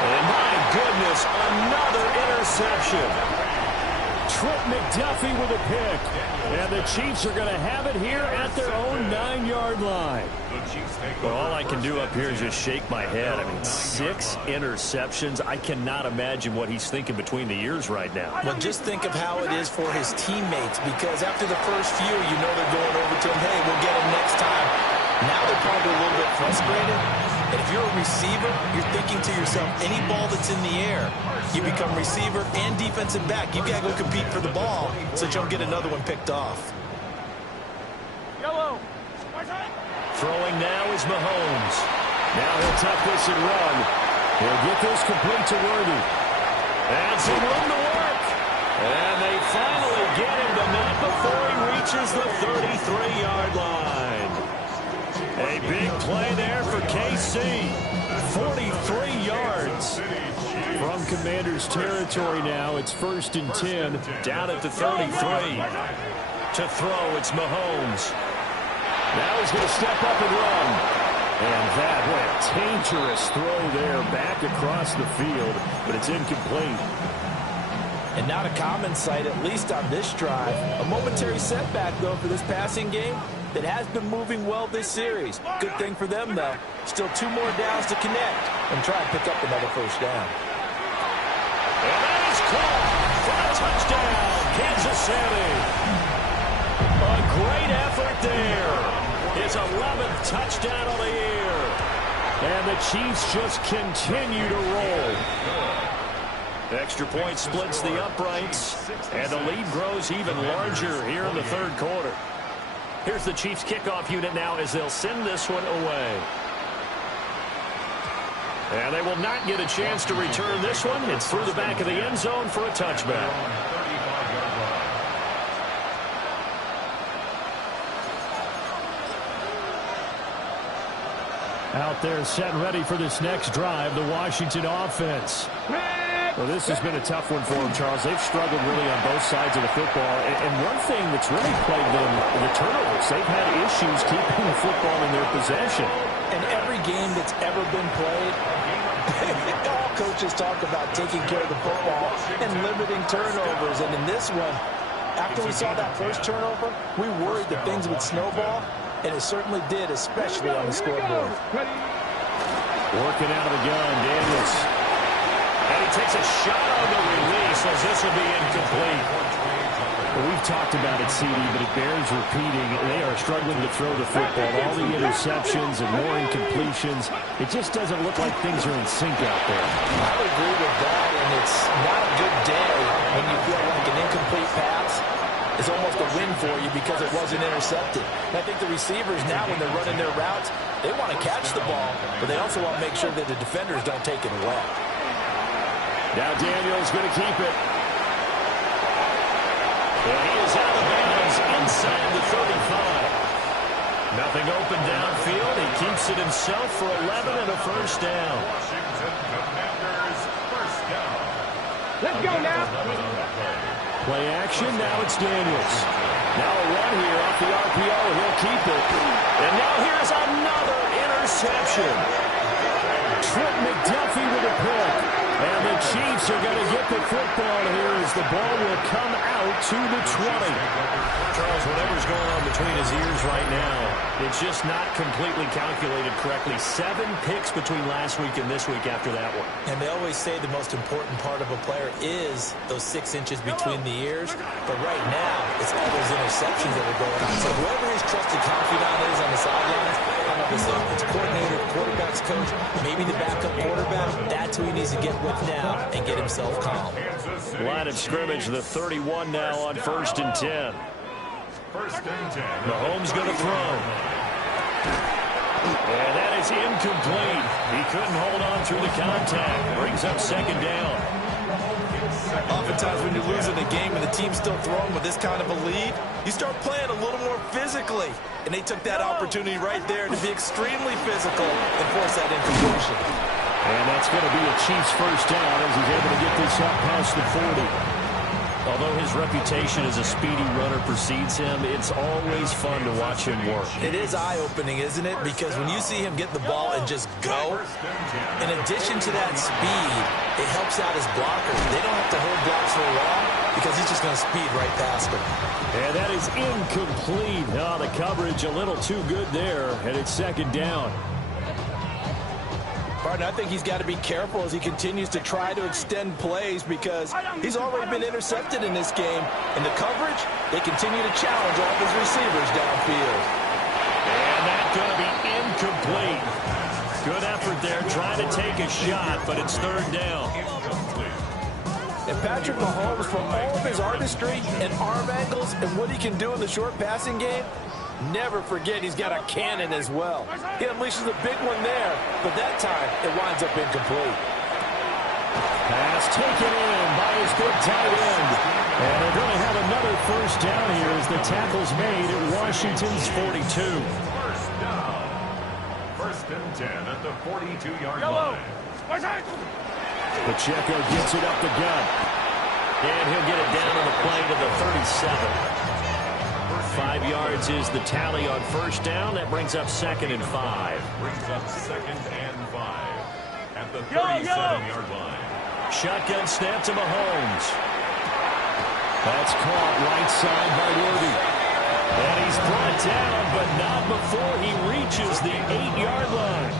And my goodness, another interception. Trent McDuffie with a pick. And the Chiefs are going to have it here at their own 9-yard line. Well, all I can do up here is just shake my head. I mean, 6 interceptions. I cannot imagine what he's thinking between the ears right now. Well, just think of how it is for his teammates, because after the first few, you know they're going over to him, hey, we'll get him next time. Now they're probably a little bit frustrated. And if you're a receiver, you're thinking to yourself, any ball that's in the air, you become receiver and defensive back. You've got to go compete for the ball so that you don't get another one picked off. Yellow. Throwing now is Mahomes. Now he'll tuck this and run. He'll get this complete to Worthy. And some room to work. And they finally get him, but not before he reaches the 33-yard line. A big play there for KC. 43 yards from Commanders territory now. It's 1st and 10 down at the 33. To throw, it's Mahomes. Now he's going to step up and run. And that, what a dangerous throw there back across the field, but it's incomplete. And not a common sight, at least on this drive. A momentary setback, though, for this passing game that has been moving well this series. Good thing for them, though. Still 2 more downs to connect and try and pick up another first down. And that is caught for a touchdown, Kansas City. A great effort there. His 11th touchdown on the year. And the Chiefs just continue to roll. Extra point splits the uprights, and the lead grows even larger here in the 3rd quarter. Here's the Chiefs kickoff unit now as they'll send this one away. And they will not get a chance to return this one. It's through the back of the end zone for a touchback. Out there set and ready for this next drive, the Washington offense. Well, this has been a tough one for them, Charles. They've struggled really on both sides of the football. And one thing that's really plagued them, the turnovers. They've had issues keeping the football in their possession. And every game that's ever been played, all coaches talk about taking care of the football and limiting turnovers. And in this one, after we saw that first turnover, we worried that things would snowball. And it certainly did, especially on the scoreboard. Working out of the gun, Daniels. And he takes a shot on the release as this will be incomplete. Well, we've talked about it, CD, but it bears repeating. They are struggling to throw the football. All the interceptions and more incompletions. It just doesn't look like things are in sync out there. I would agree with that, and it's not a good day when you feel like an incomplete pass is almost a win for you because it wasn't intercepted. And I think the receivers now, when they're running their routes, they want to catch the ball, but they also want to make sure that the defenders don't take it away. Now Daniels going to keep it. And he is out of bounds inside the 35. Nothing open downfield. He keeps it himself for 11 and a first down. Washington Commanders first down. Let's go now. Play action. Now it's Daniels. Now a run here off the RPO. He'll keep it. And now here's another interception. Trent McDuffie with a pick. And the Chiefs are going to get the football here as the ball will come out to the 20. Charles, whatever's going on between his ears right now, it's just not completely calculated correctly. 7 picks between last week and this week after that one. And they always say the most important part of a player is those 6 inches between the ears. But right now, it's all those interceptions that are going on. So whoever his trusted confidant is on the sidelines, I don't know if it's the offense coordinator, quarterback's coach, maybe the backup quarterback, that's who he needs to get with now and get himself calm. Line of scrimmage, the 31 now on 1st and 10. First and 10. Mahomes going to throw. And that is incomplete. He couldn't hold on through the contact. Brings up 2nd down. Oftentimes when you're losing a game and the team's still throwing with this kind of a lead, you start playing a little more physically. And they took that opportunity right there to be extremely physical and force that incompletion. And that's going to be a Chiefs first down as he's able to get this up past the 40. Although his reputation as a speedy runner precedes him, it's always fun to watch him work. It is eye-opening, isn't it? Because when you see him get the ball and just go, in addition to that speed, it helps out his blockers. They don't have to hold blocks for long. He because he's just going to speed right past him. And that is incomplete. Oh, the coverage a little too good there, and it's second down. Partner, I think he's got to be careful as he continues to try to extend plays because he's already been intercepted in this game. And the coverage, they continue to challenge all of his receivers downfield. And that's going to be incomplete. Good effort there, trying to take a shot, but it's third down. And Patrick Mahomes, for all of his artistry and arm angles and what he can do in the short passing game, never forget he's got a cannon as well. He unleashes a big one there, but that time it winds up incomplete. Pass taken in by his big tight end. And they're going to have another first down here as the tackle's made at Washington's 42. First down. First and 10 at the 42-yard line. Pacheco gets it up the gut. And he'll get it down on the play to the 37. 5 yards is the tally on first down. That brings up second and 5. Brings up second and 5 at the 37-yard line. Shotgun snap to Mahomes. That's caught right side by Worthy. And he's brought down, but not before he reaches the 8-yard line.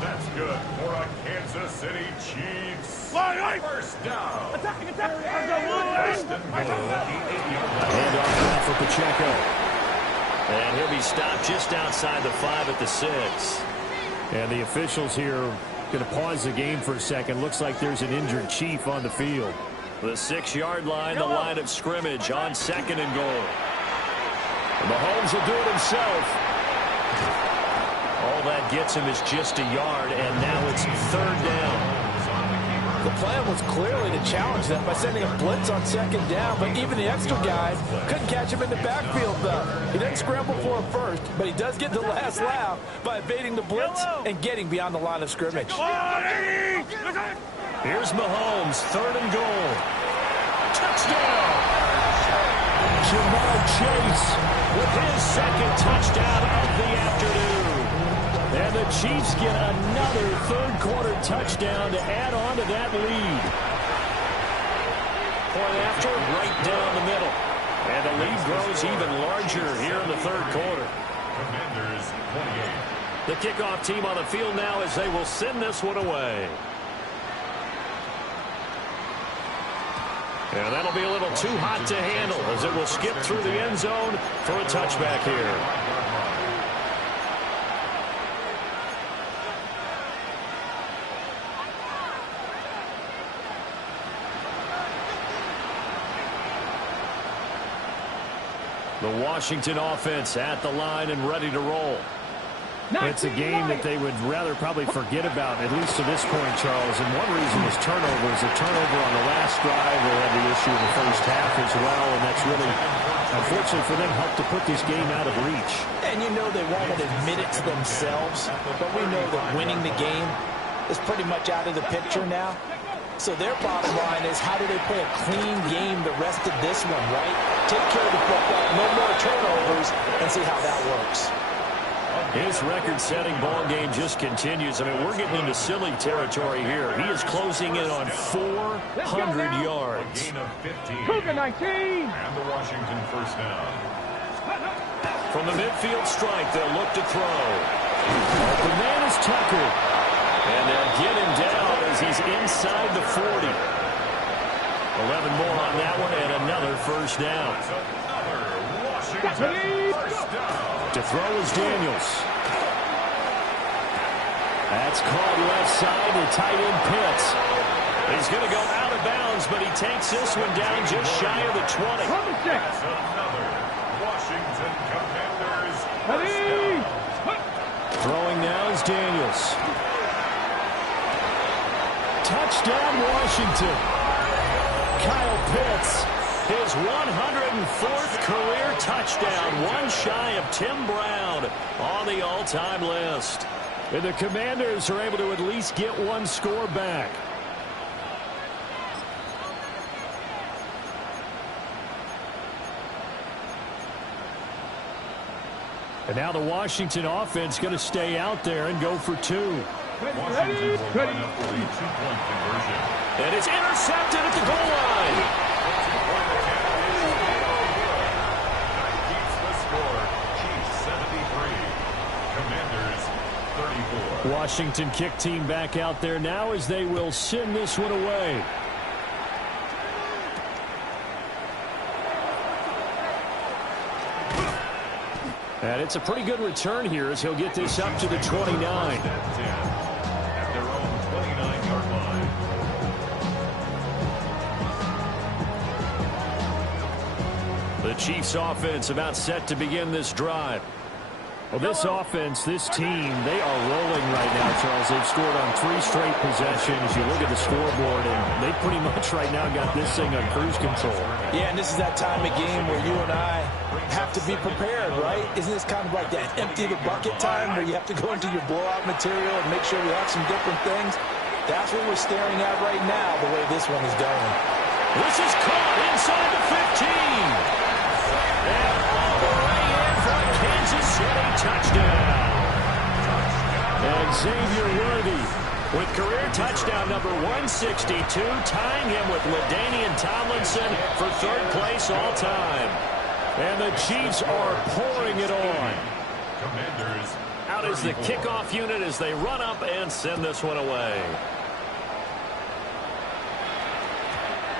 That's good for a Kansas City Chiefs. First down. First and goal at the 8-yard line. Handoff now for Pacheco. And he'll be stopped just outside the 5 at the 6. And the officials here going to pause the game for a second. Looks like there's an injured Chief on the field. The 6-yard line, the line of scrimmage on second and goal. And Mahomes will do it himself. All that gets him is just a yard, and now it's third down. The plan was clearly to challenge them by sending a blitz on second down, but even the extra guys couldn't catch him in the backfield, though. He didn't scramble for him first, but he does get the last laugh by evading the blitz and getting beyond the line of scrimmage. Here's Mahomes, third and goal. Touchdown! Jamar Chase with his second touchdown of the afternoon. And the Chiefs get another third-quarter touchdown to add on to that lead. Point after, right down the middle. And the lead grows even larger here in the third quarter. Commanders 28. The kickoff team on the field now as they will send this one away. And that'll be a little too hot to handle as it will skip through the end zone for a touchback here. The Washington offense at the line and ready to roll. It's a game that they would rather probably forget about, at least to this point, Charles. And one reason is turnovers. A turnover on the last drive. They had the issue in the first half as well, and that's really, unfortunately for them, helped to put this game out of reach. And you know they won't admit it to themselves, but we know that winning the game is pretty much out of the picture now. So their bottom line is, how do they play a clean game the rest of this one, right? Take care of the football, no more turnovers, and see how that works. His record-setting ball game just continues. I mean, we're getting into silly territory here. He is closing in on 400 yards. Gain of 15. Cougar 19. And the Washington first down. From the midfield strike, they'll look to throw. The man is Tucker. And they'll get him down as he's inside the 40. 11 more on that one, and another first down. Another Washington first down. To throw is Daniels. That's caught left side to tight end Pitts. He's going to go out of bounds, but he takes this one down just shy of the 20. That's another Washington Commanders first down. Throwing now is Daniels. Touchdown, Washington. Kyle Pitts, his 104th career touchdown, one shy of Tim Brown on the all-time list. And the Commanders are able to at least get one score back. And now the Washington offense going to stay out there and go for two. Washington will line up for a two-point conversion. And it's intercepted at the goal line. Washington kick team back out there now as they will send this one away. And it's a pretty good return here as he'll get this up to the 29. At their own 29-yard line. The Chiefs offense about set to begin this drive. Well, this offense, this team, they are rolling right now, Charles. They've scored on 3 straight possessions. You look at the scoreboard, and they pretty much right now got this thing on cruise control. Yeah, and this is that time of game where you and I have to be prepared, right? Isn't this kind of like that empty the bucket time where you have to go into your blowout material and make sure we have some different things? That's what we're staring at right now, the way this one is going. This is caught inside the 15. And all the way in for a Kansas City touchdown. And Xavier Worthy with career touchdown number 162, tying him with LaDainian Tomlinson for 3rd place all time. And the Chiefs are pouring it on. Commanders Out is the kickoff unit as they run up and send this one away.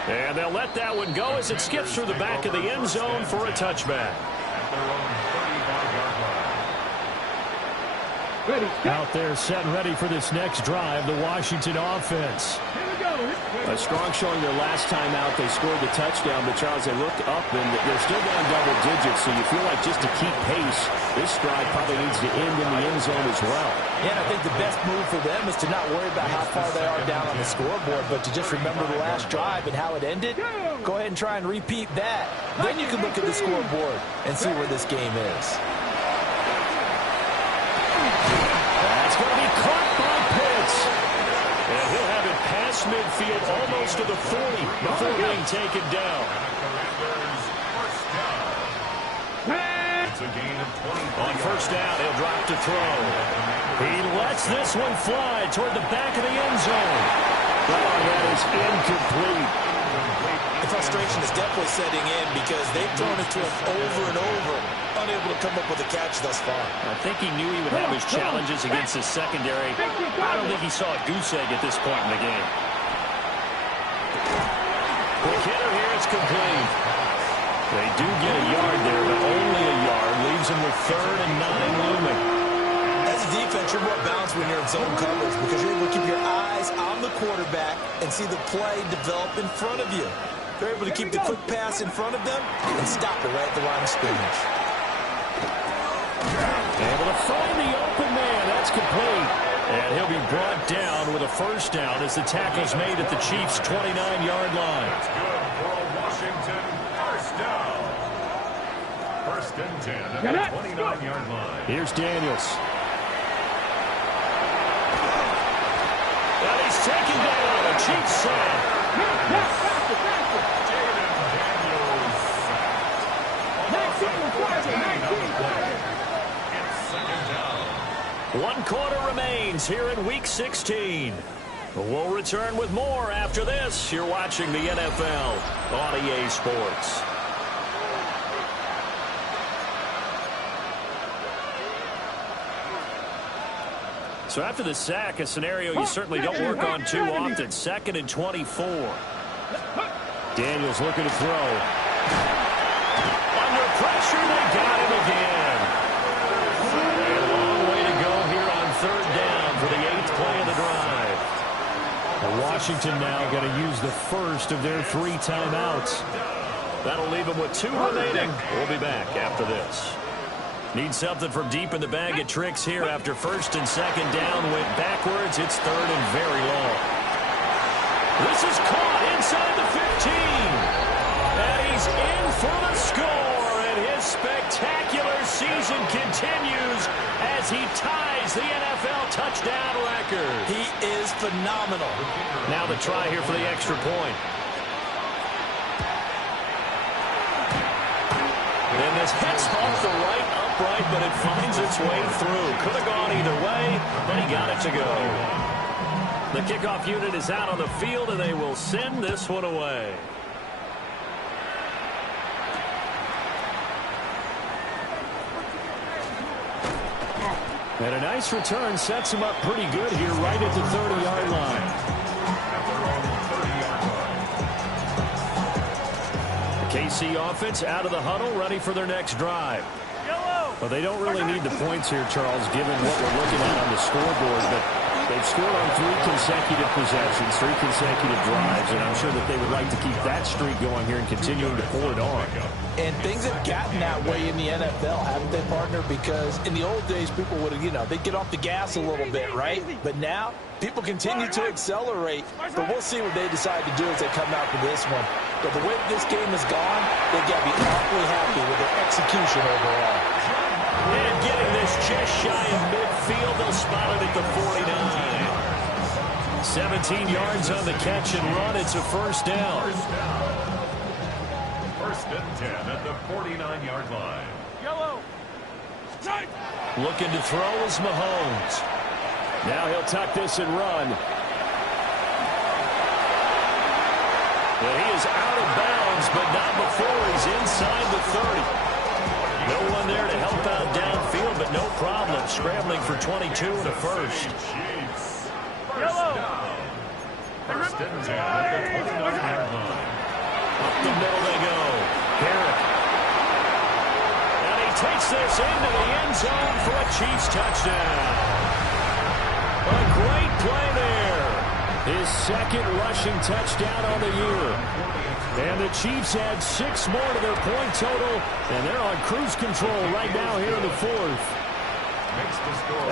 And they'll let that one go as it skips through the back of the end zone for a touchback. at their own 35-yard line. Ready, Out there set and ready for this next drive, the Washington offense. here we go. A strong showing their last time out. They scored the touchdown, but Charles, they looked up and they're still down double digits, so you feel like just to keep pace, this drive probably needs to end in the end zone as well. Yeah, and I think the best move for them is to not worry about how far they are down on the scoreboard, but to just remember the last drive and how it ended. Go ahead and try and repeat that. Then you can look at the scoreboard and see where this game is. That's going to be caught by Pitts. And he'll have it past midfield almost to the 40 before being taken down. Commanders first down. It's a gain of 20. On first down, he'll drop to throw. He lets this one fly toward the back of the end zone. Oh, that is incomplete. The frustration is definitely setting in because they've thrown it to him over and over, unable to come up with a catch thus far. I think he knew he would have his challenges against his secondary. I don't think he saw a goose egg at this point in the game. Quick hitter here, it's complete. They do get a yard there, but only a yard. Leaves him with 3rd and 9 looming. As a defense, you're more balanced when you're in zone coverage because you're able to keep your eyes on the quarterback and see the play develop in front of you. They're able to keep the quick pass in front of them and stop it right at the line of scrimmage. Able to find the open man. That's complete. And he'll be brought down with a first down as the tackle's made at the Chiefs' 29-yard line. That's good for a Washington first down. First and 10 at the 29-yard line. Here's Daniels. And he's taken down. A Chiefs sack. One quarter remains here in Week 16. We'll return with more after this. You're watching the NFL on EA Sports. So after the sack, a scenario you certainly don't work on too often. 2nd and 24. Daniels looking to throw. Under pressure, they got him again. A long way to go here on 3rd down for the 8th play of the drive. And Washington now going to use the first of their 3 timeouts. That'll leave them with 2 remaining. We'll be back after this. Need something from deep in the bag of tricks here after 1st and 2nd down. Went backwards. It's 3rd and very long. This is caught inside the 15. And he's in for the score. And his spectacular season continues as he ties the NFL touchdown record. He is phenomenal. Now the try here for the extra point. And this hits off the right upright, but it finds its way through. Could have gone either way, but he got it to go. The kickoff unit is out on the field, and they will send this one away. And a nice return sets him up pretty good here right at the 30-yard line. The KC offense out of the huddle, ready for their next drive. Well, they don't really need the points here, Charles, given what we're looking at on the scoreboard, but they've scored on 3 consecutive possessions, 3 consecutive drives, and I'm sure that they would like to keep that streak going here and continuing to pull it on. And things have gotten that way in the NFL, haven't they, partner? Because in the old days, people would have, they'd get off the gas a little bit, right? But now, people continue to accelerate, but we'll see what they decide to do as they come out for this one. But the way this game has gone, they've got to be awfully happy with their execution overall. And getting this just shy of midfield, they'll spot it at the 49. 17 yards on the catch and run. It's a first down. First and 10 at the 49-yard line. Yellow. Strike. Looking to throw is Mahomes. Now he'll tuck this and run. Well, he is out of bounds, but not before he's inside the 30. No one there to help out downfield, but no problem. Scrambling for 22 and a first. Yellow. First and 10 at the 29-yard line. Up the middle they go. Garrett. And he takes this into the end zone for a Chiefs touchdown. A great play there. His second rushing touchdown on the year. And the Chiefs add 6 more to their point total, and they're on cruise control right now here in the 4th.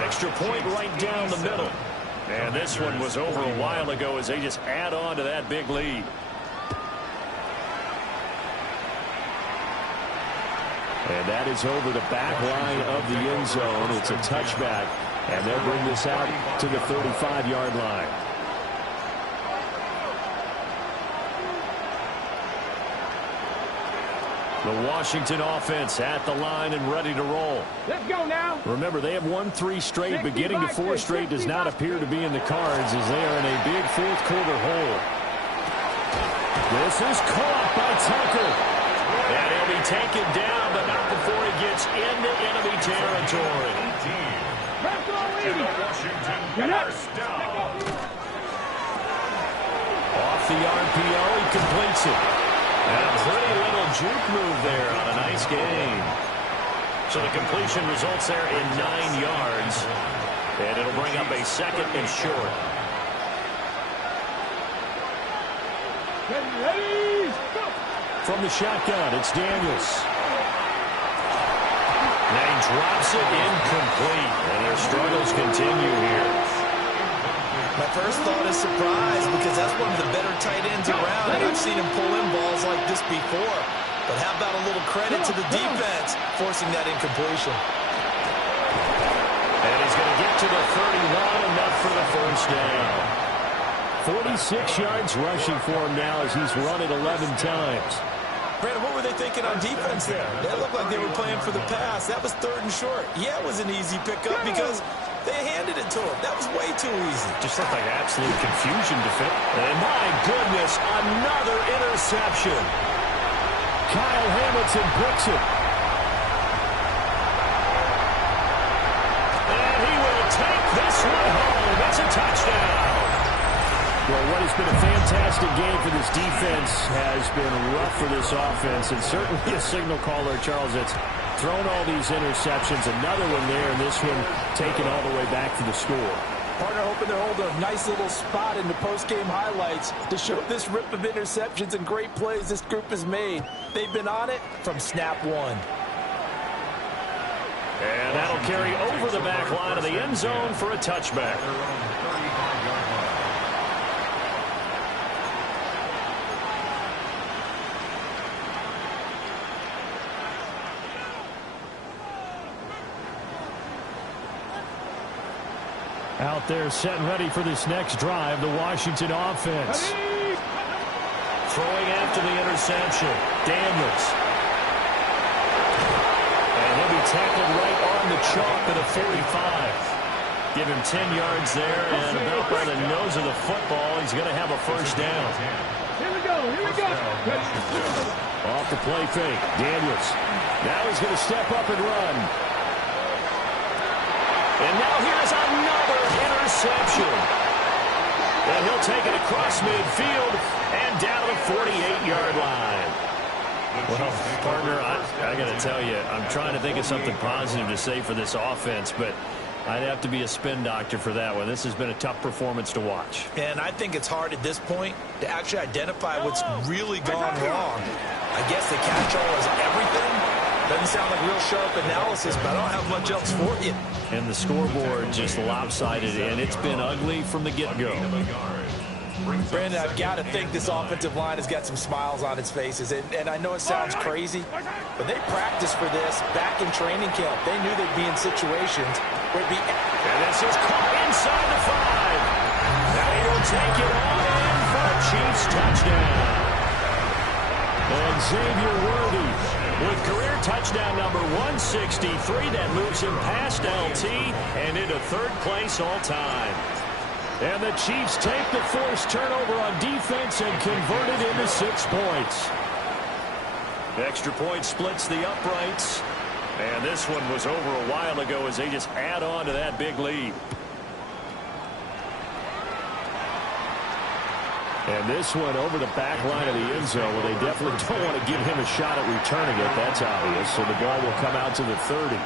Extra point right down the middle. And this one was over a while ago as they just add on to that big lead. And that is over the back line of the end zone. It's a touchback, and they'll bring this out to the 35-yard line. The Washington offense at the line and ready to roll. Let's go now. Remember, they have won 3 straight, but getting to 4 straight does not appear to be in the cards as they are in a big 4th quarter hole. This is caught by Tucker. And he'll be taken down, but not before he gets into enemy territory. Off the RPO, he completes it. And a pretty little juke move there on a nice game. So the completion results there in 9 yards. And it'll bring up a 2nd and short. Ready, go. From the shotgun, it's Daniels. And he drops it incomplete. And their struggles continue here. My first thought is surprise because that's one of the better tight ends around, and I've seen him pull in balls like this before. But how about a little credit to the defense forcing that incompletion? And he's going to get to the 31, enough for the first down. 46 yards rushing for him now as he's run it 11 times. Brandon, what were they thinking on defense there? They looked like they were playing for the pass. That was 3rd and short. Yeah, it was an easy pickup because they handed it to him. That was way too easy. Just looked like absolute confusion to fit. And my goodness, another interception. Kyle Hamilton picks it. And he will take this one home. It's a touchdown. Well, what has been a fantastic game for this defense has been rough for this offense, and certainly a signal caller, Charles, that's thrown all these interceptions. Another one there, and this one taken all the way back to the score. Partner hoping to hold a nice little spot in the post-game highlights to show this rip of interceptions and great plays this group has made. They've been on it from snap 1. And that'll carry over the back line of the end zone for a touchback. Out there set and ready for this next drive, the Washington offense. Throwing after the interception, Daniels. And he'll be tackled right on the chalk at a 45. Give him 10 yards there, and about by the nose of the football, he's going to have a first down. Here we go, here we go. Off the play fake, Daniels. Now he's going to step up and run. And now here's another interception. And he'll take it across midfield and down to the 48-yard line. Well, partner, I got to tell you, I'm trying to think of something positive to say for this offense, but I'd have to be a spin doctor for that one. This has been a tough performance to watch. And I think it's hard at this point to actually identify what's really gone wrong. I guess the catch-all is everything. Doesn't sound like real sharp analysis, but I don't have much else for you. And the scoreboard just lopsided, and it's been ugly from the get-go. Brandon, I've got to think this offensive line has got some smiles on its faces. And I know it sounds crazy, but they practiced for this back in training camp. They knew they'd be in situations where it'd be... And this is caught inside the 5. Now he'll take it on in for a Chiefs touchdown. And Xavier Worthy with career touchdown number 163. That moves him past LT and into third place all time. And the Chiefs take the forced turnover on defense and convert it into 6 points. Extra point splits the uprights. And this one was over a while ago as they just add on to that big lead. And this one over the back line of the end zone. Well, they definitely don't want to give him a shot at returning it. That's obvious. So the ball will come out to the 30.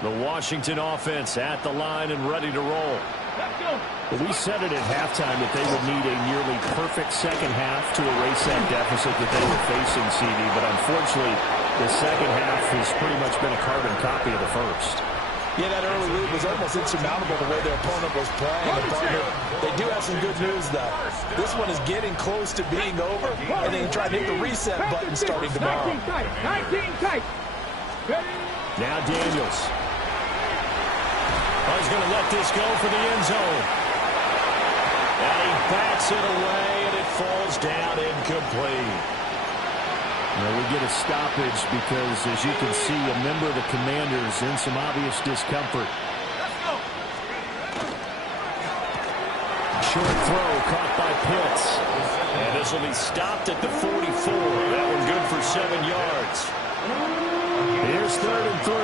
The Washington offense at the line and ready to roll. Well, we said it at halftime that they would need a nearly perfect second half to erase that deficit that they were facing, CD. But unfortunately, the second half has pretty much been a carbon copy of the first. Yeah, that early lead was almost insurmountable the way their opponent was playing. They do have some good news, though. This one is getting close to being over, and they can try to hit the reset button starting tomorrow. 19 tight. Now Daniels. He's going to let this go for the end zone. And he bats it away, and it falls down incomplete. Now we get a stoppage because, as you can see, a member of the Commanders in some obvious discomfort. Short throw caught by Pitts. And this will be stopped at the 44. That one good for 7 yards. Here's 3rd and 3.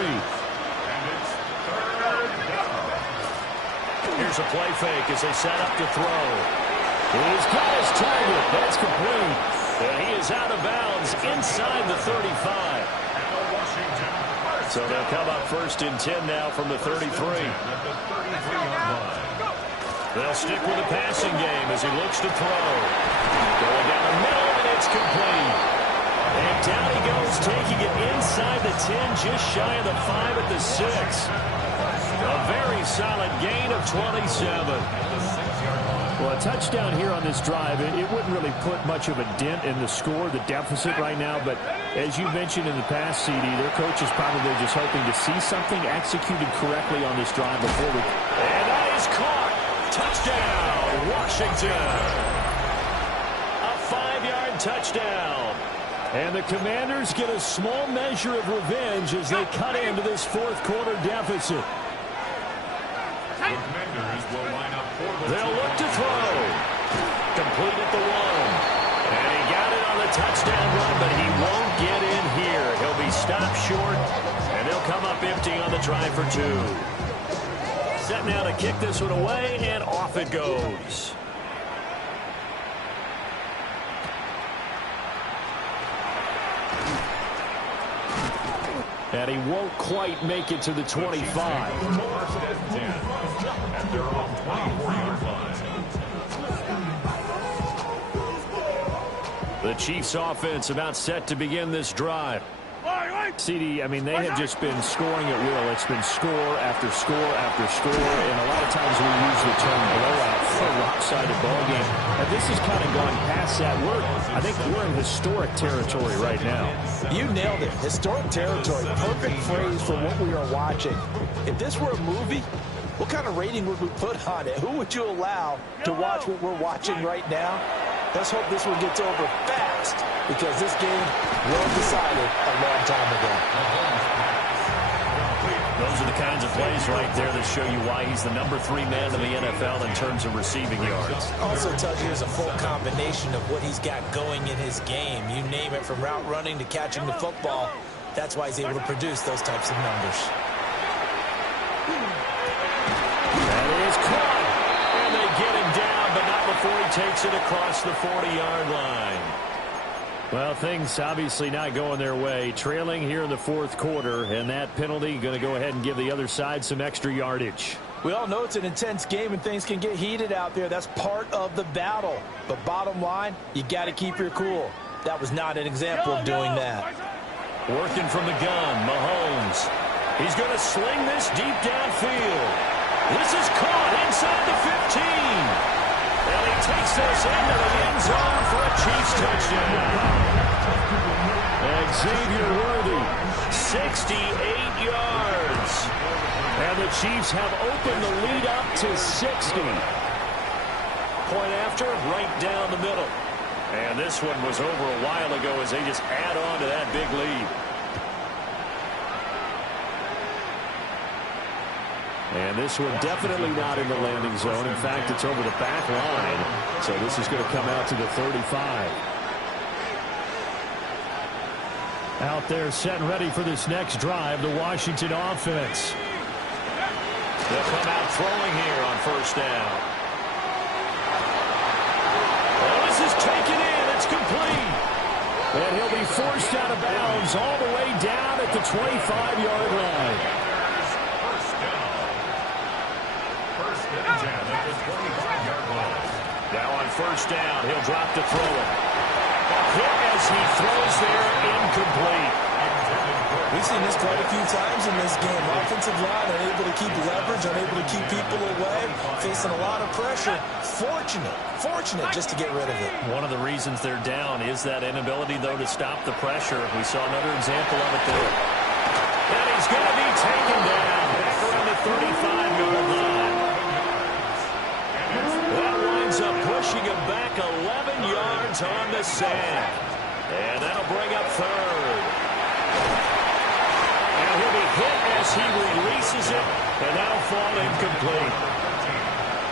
Here's a play fake as they set up to throw. He's got his target. That's complete. And he is out of bounds inside the 35. So they'll come up 1st and 10 now from the 33. They'll stick with the passing game as he looks to throw. Going down the middle, and it's complete. And down he goes, taking it inside the 10, just shy of the 5 at the 6. A very solid gain of 27. Well, a touchdown here on this drive, it wouldn't really put much of a dent in the score, the deficit right now. But as you mentioned in the past, CD, their coach is probably just hoping to see something executed correctly on this drive before we... And that is caught. Touchdown, Washington. A 5-yard touchdown. And the Commanders get a small measure of revenge as they cut into this 4th quarter deficit. They'll look to throw. Complete at the 1. And he got it on the touchdown run, but he won't get in here. He'll be stopped short, and they'll come up empty on the try for 2. Set now to kick this one away, and off it goes. And he won't quite make it to the 25. The Chiefs offense about set to begin this drive. CD, I mean, they have just been scoring at will. It's been score after score after score, and a lot of times we use the term blowout for a lopsided ball game. And this has kind of gone past that. I think we're in historic territory right now. You nailed it. Historic territory. Perfect phrase for what we are watching. If this were a movie, what kind of rating would we put on it? Who would you allow to watch what we're watching right now? Let's hope this one gets over fast, because this game was decided a long time ago. Those are the kinds of plays right there that show you why he's the #3 man in the NFL in terms of receiving yards. Also tells you there's a full combination of what he's got going in his game. You name it, from route running to catching the football. That's why he's able to produce those types of numbers. That is caught. And they get him down, but not before he takes it across the 40-yard line. Well, things obviously not going their way. Trailing here in the fourth quarter, and that penalty going to go ahead and give the other side some extra yardage. We all know it's an intense game and things can get heated out there. That's part of the battle. But bottom line, you got to keep your cool. That was not an example of doing that. Working from the gun, Mahomes. He's going to sling this deep downfield. This is caught inside the 15. And he takes this into the end zone for a Chiefs touchdown. Xavier Worthy, 68 yards. And the Chiefs have opened the lead up to 60. Point after, right down the middle. And this one was over a while ago as they just add on to that big lead. And this one definitely not in the landing zone. In fact, it's over the back line. So this is going to come out to the 35. Out there set and ready for this next drive, the Washington offense. They'll come out throwing here on first down. Well, this is taken in. It's complete. And he'll be forced out of bounds all the way down at the 25-yard line. Now on first down, he'll drop to throw it. Hit as he throws there, incomplete. We've seen this quite a few times in this game. Offensive line unable to keep leverage, unable to keep people away, facing a lot of pressure. Fortunate just to get rid of it. One of the reasons they're down is that inability, though, to stop the pressure. We saw another example of it there. And he's going to be taken down back around the 35-yard line. That winds up pushing him back 11 yards on the sack. And that'll bring up third. And he'll be hit as he releases it, and that'll fall incomplete.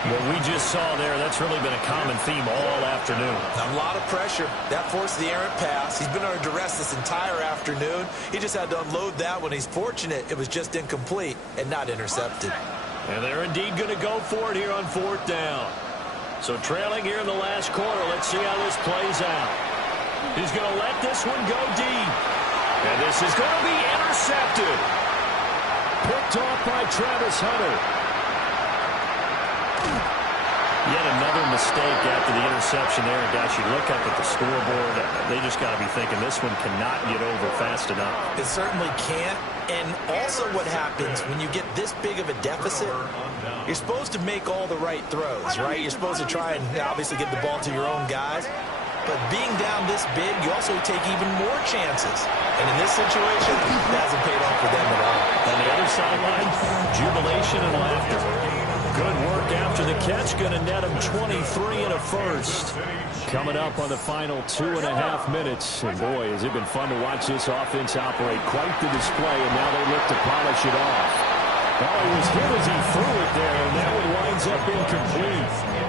What we just saw there, that's really been a common theme all afternoon. A lot of pressure. That forced the errant pass. He's been under duress this entire afternoon. He just had to unload that one. He's fortunate it was just incomplete and not intercepted. And they're indeed going to go for it here on fourth down. So trailing here in the last quarter, let's see how this plays out. He's going to let this one go deep. And this is going to be intercepted. Picked off by Travis Hunter. Yet another mistake after the interception there. Gosh, you look up at the scoreboard, they just got to be thinking this one cannot get over fast enough. It certainly can't. And also what happens when you get this big of a deficit, you're supposed to make all the right throws, right? You're supposed to try and obviously get the ball to your own guys. But being down this big, you also take even more chances. And in this situation, it hasn't paid off for them at all. On the other sideline, jubilation and laughter. Good work after the catch. Going to net him 23 and a first. Coming up on the final 2.5 minutes. And boy, has it been fun to watch this offense operate. Quite the display, and now they look to polish it off. Well, he was hit as he threw it there, and that one winds up incomplete.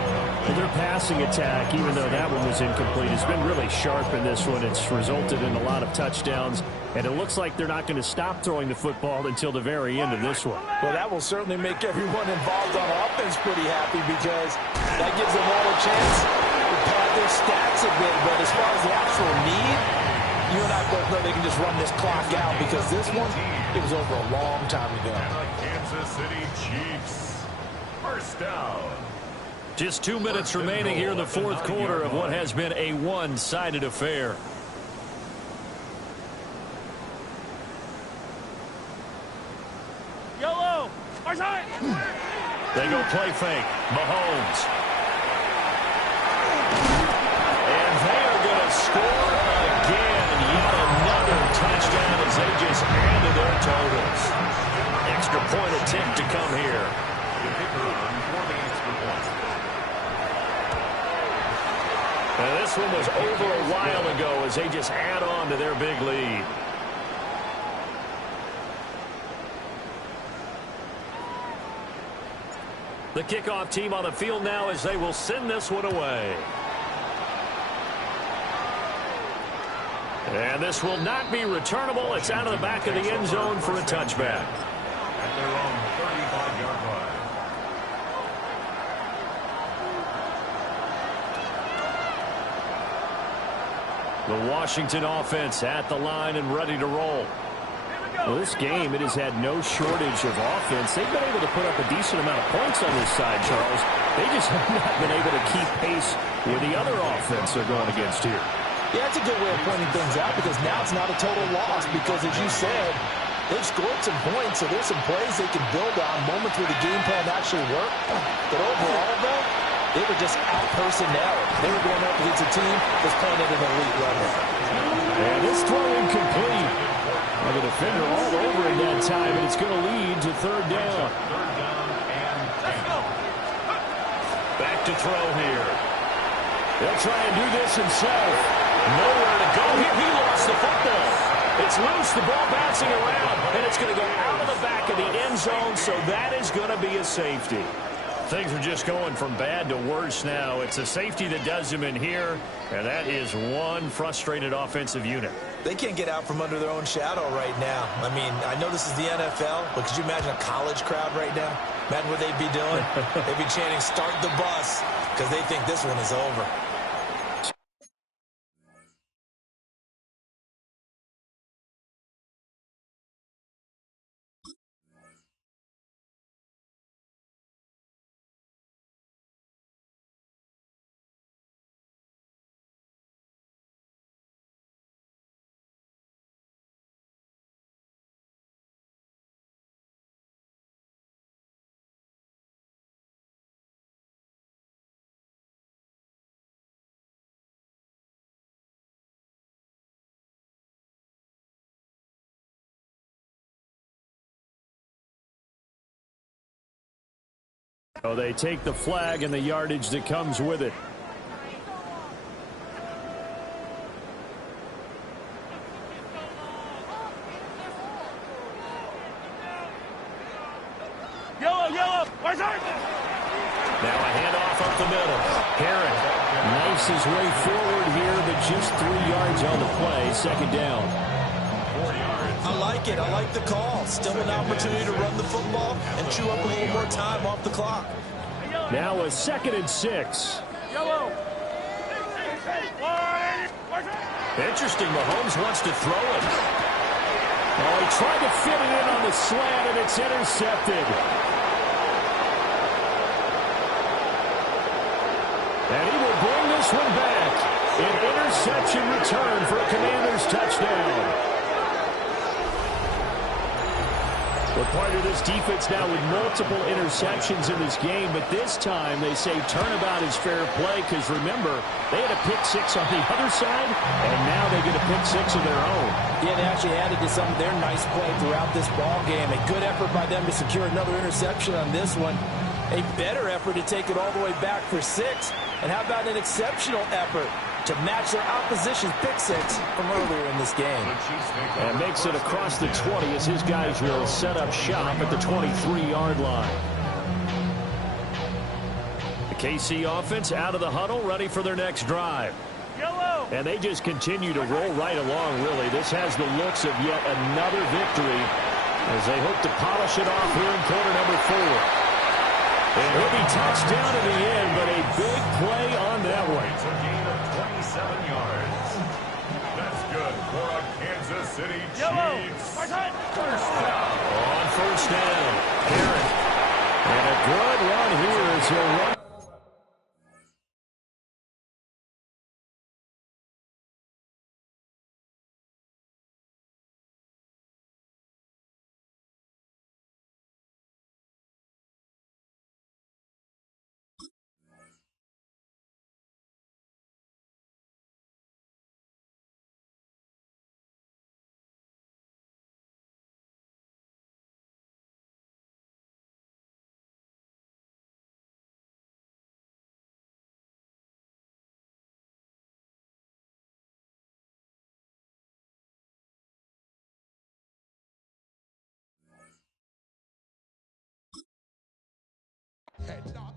And their passing attack, even though that one was incomplete, has been really sharp in this one. It's resulted in a lot of touchdowns, and it looks like they're not going to stop throwing the football until the very end of this one. Well, that will certainly make everyone involved on offense pretty happy because that gives them all a chance to pad their stats a bit. But as far as the actual need, you and I both know they can just run this clock out because this one, it was over a long time ago. Kansas City Chiefs. First down. Just 2 minutes remaining here in the fourth quarter of what has been a one-sided affair. YOLO! Our side! They go play fake. Mahomes. And they are going to score again. Yet another touchdown as they just added their totals. Extra point attempt to come here. And this one was over a while ago as they just add on to their big lead. The kickoff team on the field now as they will send this one away. And this will not be returnable. It's out of the back of the end zone for a touchback. At their own 35-yard line. The Washington offense at the line and ready to roll. Well, this game, it has had no shortage of offense. They've been able to put up a decent amount of points on this side, Charles. They just have not been able to keep pace with the other offense they're going against here. Yeah, it's a good way of pointing things out because now it's not a total loss because, as you said, they've scored some points, so there's some plays they can build on, moments where the game plan actually worked. But overall, though, they were just out-personnel. They were going up against a team that's playing at an elite level. And this throw incomplete. Well, the defender all over it that time, and it's going to lead to third down. Back to throw here. He'll try and do this himself. Nowhere to go here. He lost the football. It's loose, the ball bouncing around, and it's going to go out of the back of the end zone, so that is going to be a safety. Things are just going from bad to worse now. It's a safety that does him in here, and that is one frustrated offensive unit. They can't get out from under their own shadow right now. I mean, I know this is the NFL, but could you imagine a college crowd right now? Imagine what they'd be doing. They'd be chanting, "Start the bus," because they think this one is over. So they take the flag and the yardage that comes with it. Yellow, yellow. Where's our... Now a handoff up the middle. Herring knifes his way forward here, but just 3 yards on the play. Second down. 4 yards. I like it. I like the call. Still an opportunity to run the football and chew up a little more time off the clock. Now a 2nd and 6. Yellow. Interesting, Mahomes wants to throw it. Oh, he tried to fit it in on the slant, and it's intercepted. And he will bring this one back. An interception return for a Commanders touchdown. We're part of this defense now with multiple interceptions in this game, but this time they say turnabout is fair play because, remember, they had a pick 6 on the other side, and now they get a pick 6 of their own. Yeah, they actually added to some of their nice play throughout this ball game. A good effort by them to secure another interception on this one. A better effort to take it all the way back for 6. And how about an exceptional effort to match their opposition's pick 6 from earlier in this game. And makes it across the 20 as his guys will set up shop at the 23-yard line. The KC offense out of the huddle, ready for their next drive. Yellow. And they just continue to roll right along, really. This has the looks of yet another victory as they hope to polish it off here in quarter number 4. And he'll be touched down in the end, but a big play on that one. It's a gain of 27 yards. That's good for a Kansas City Chiefs. First down. On first down, Herring. And a good run here as he'll run. Head knock.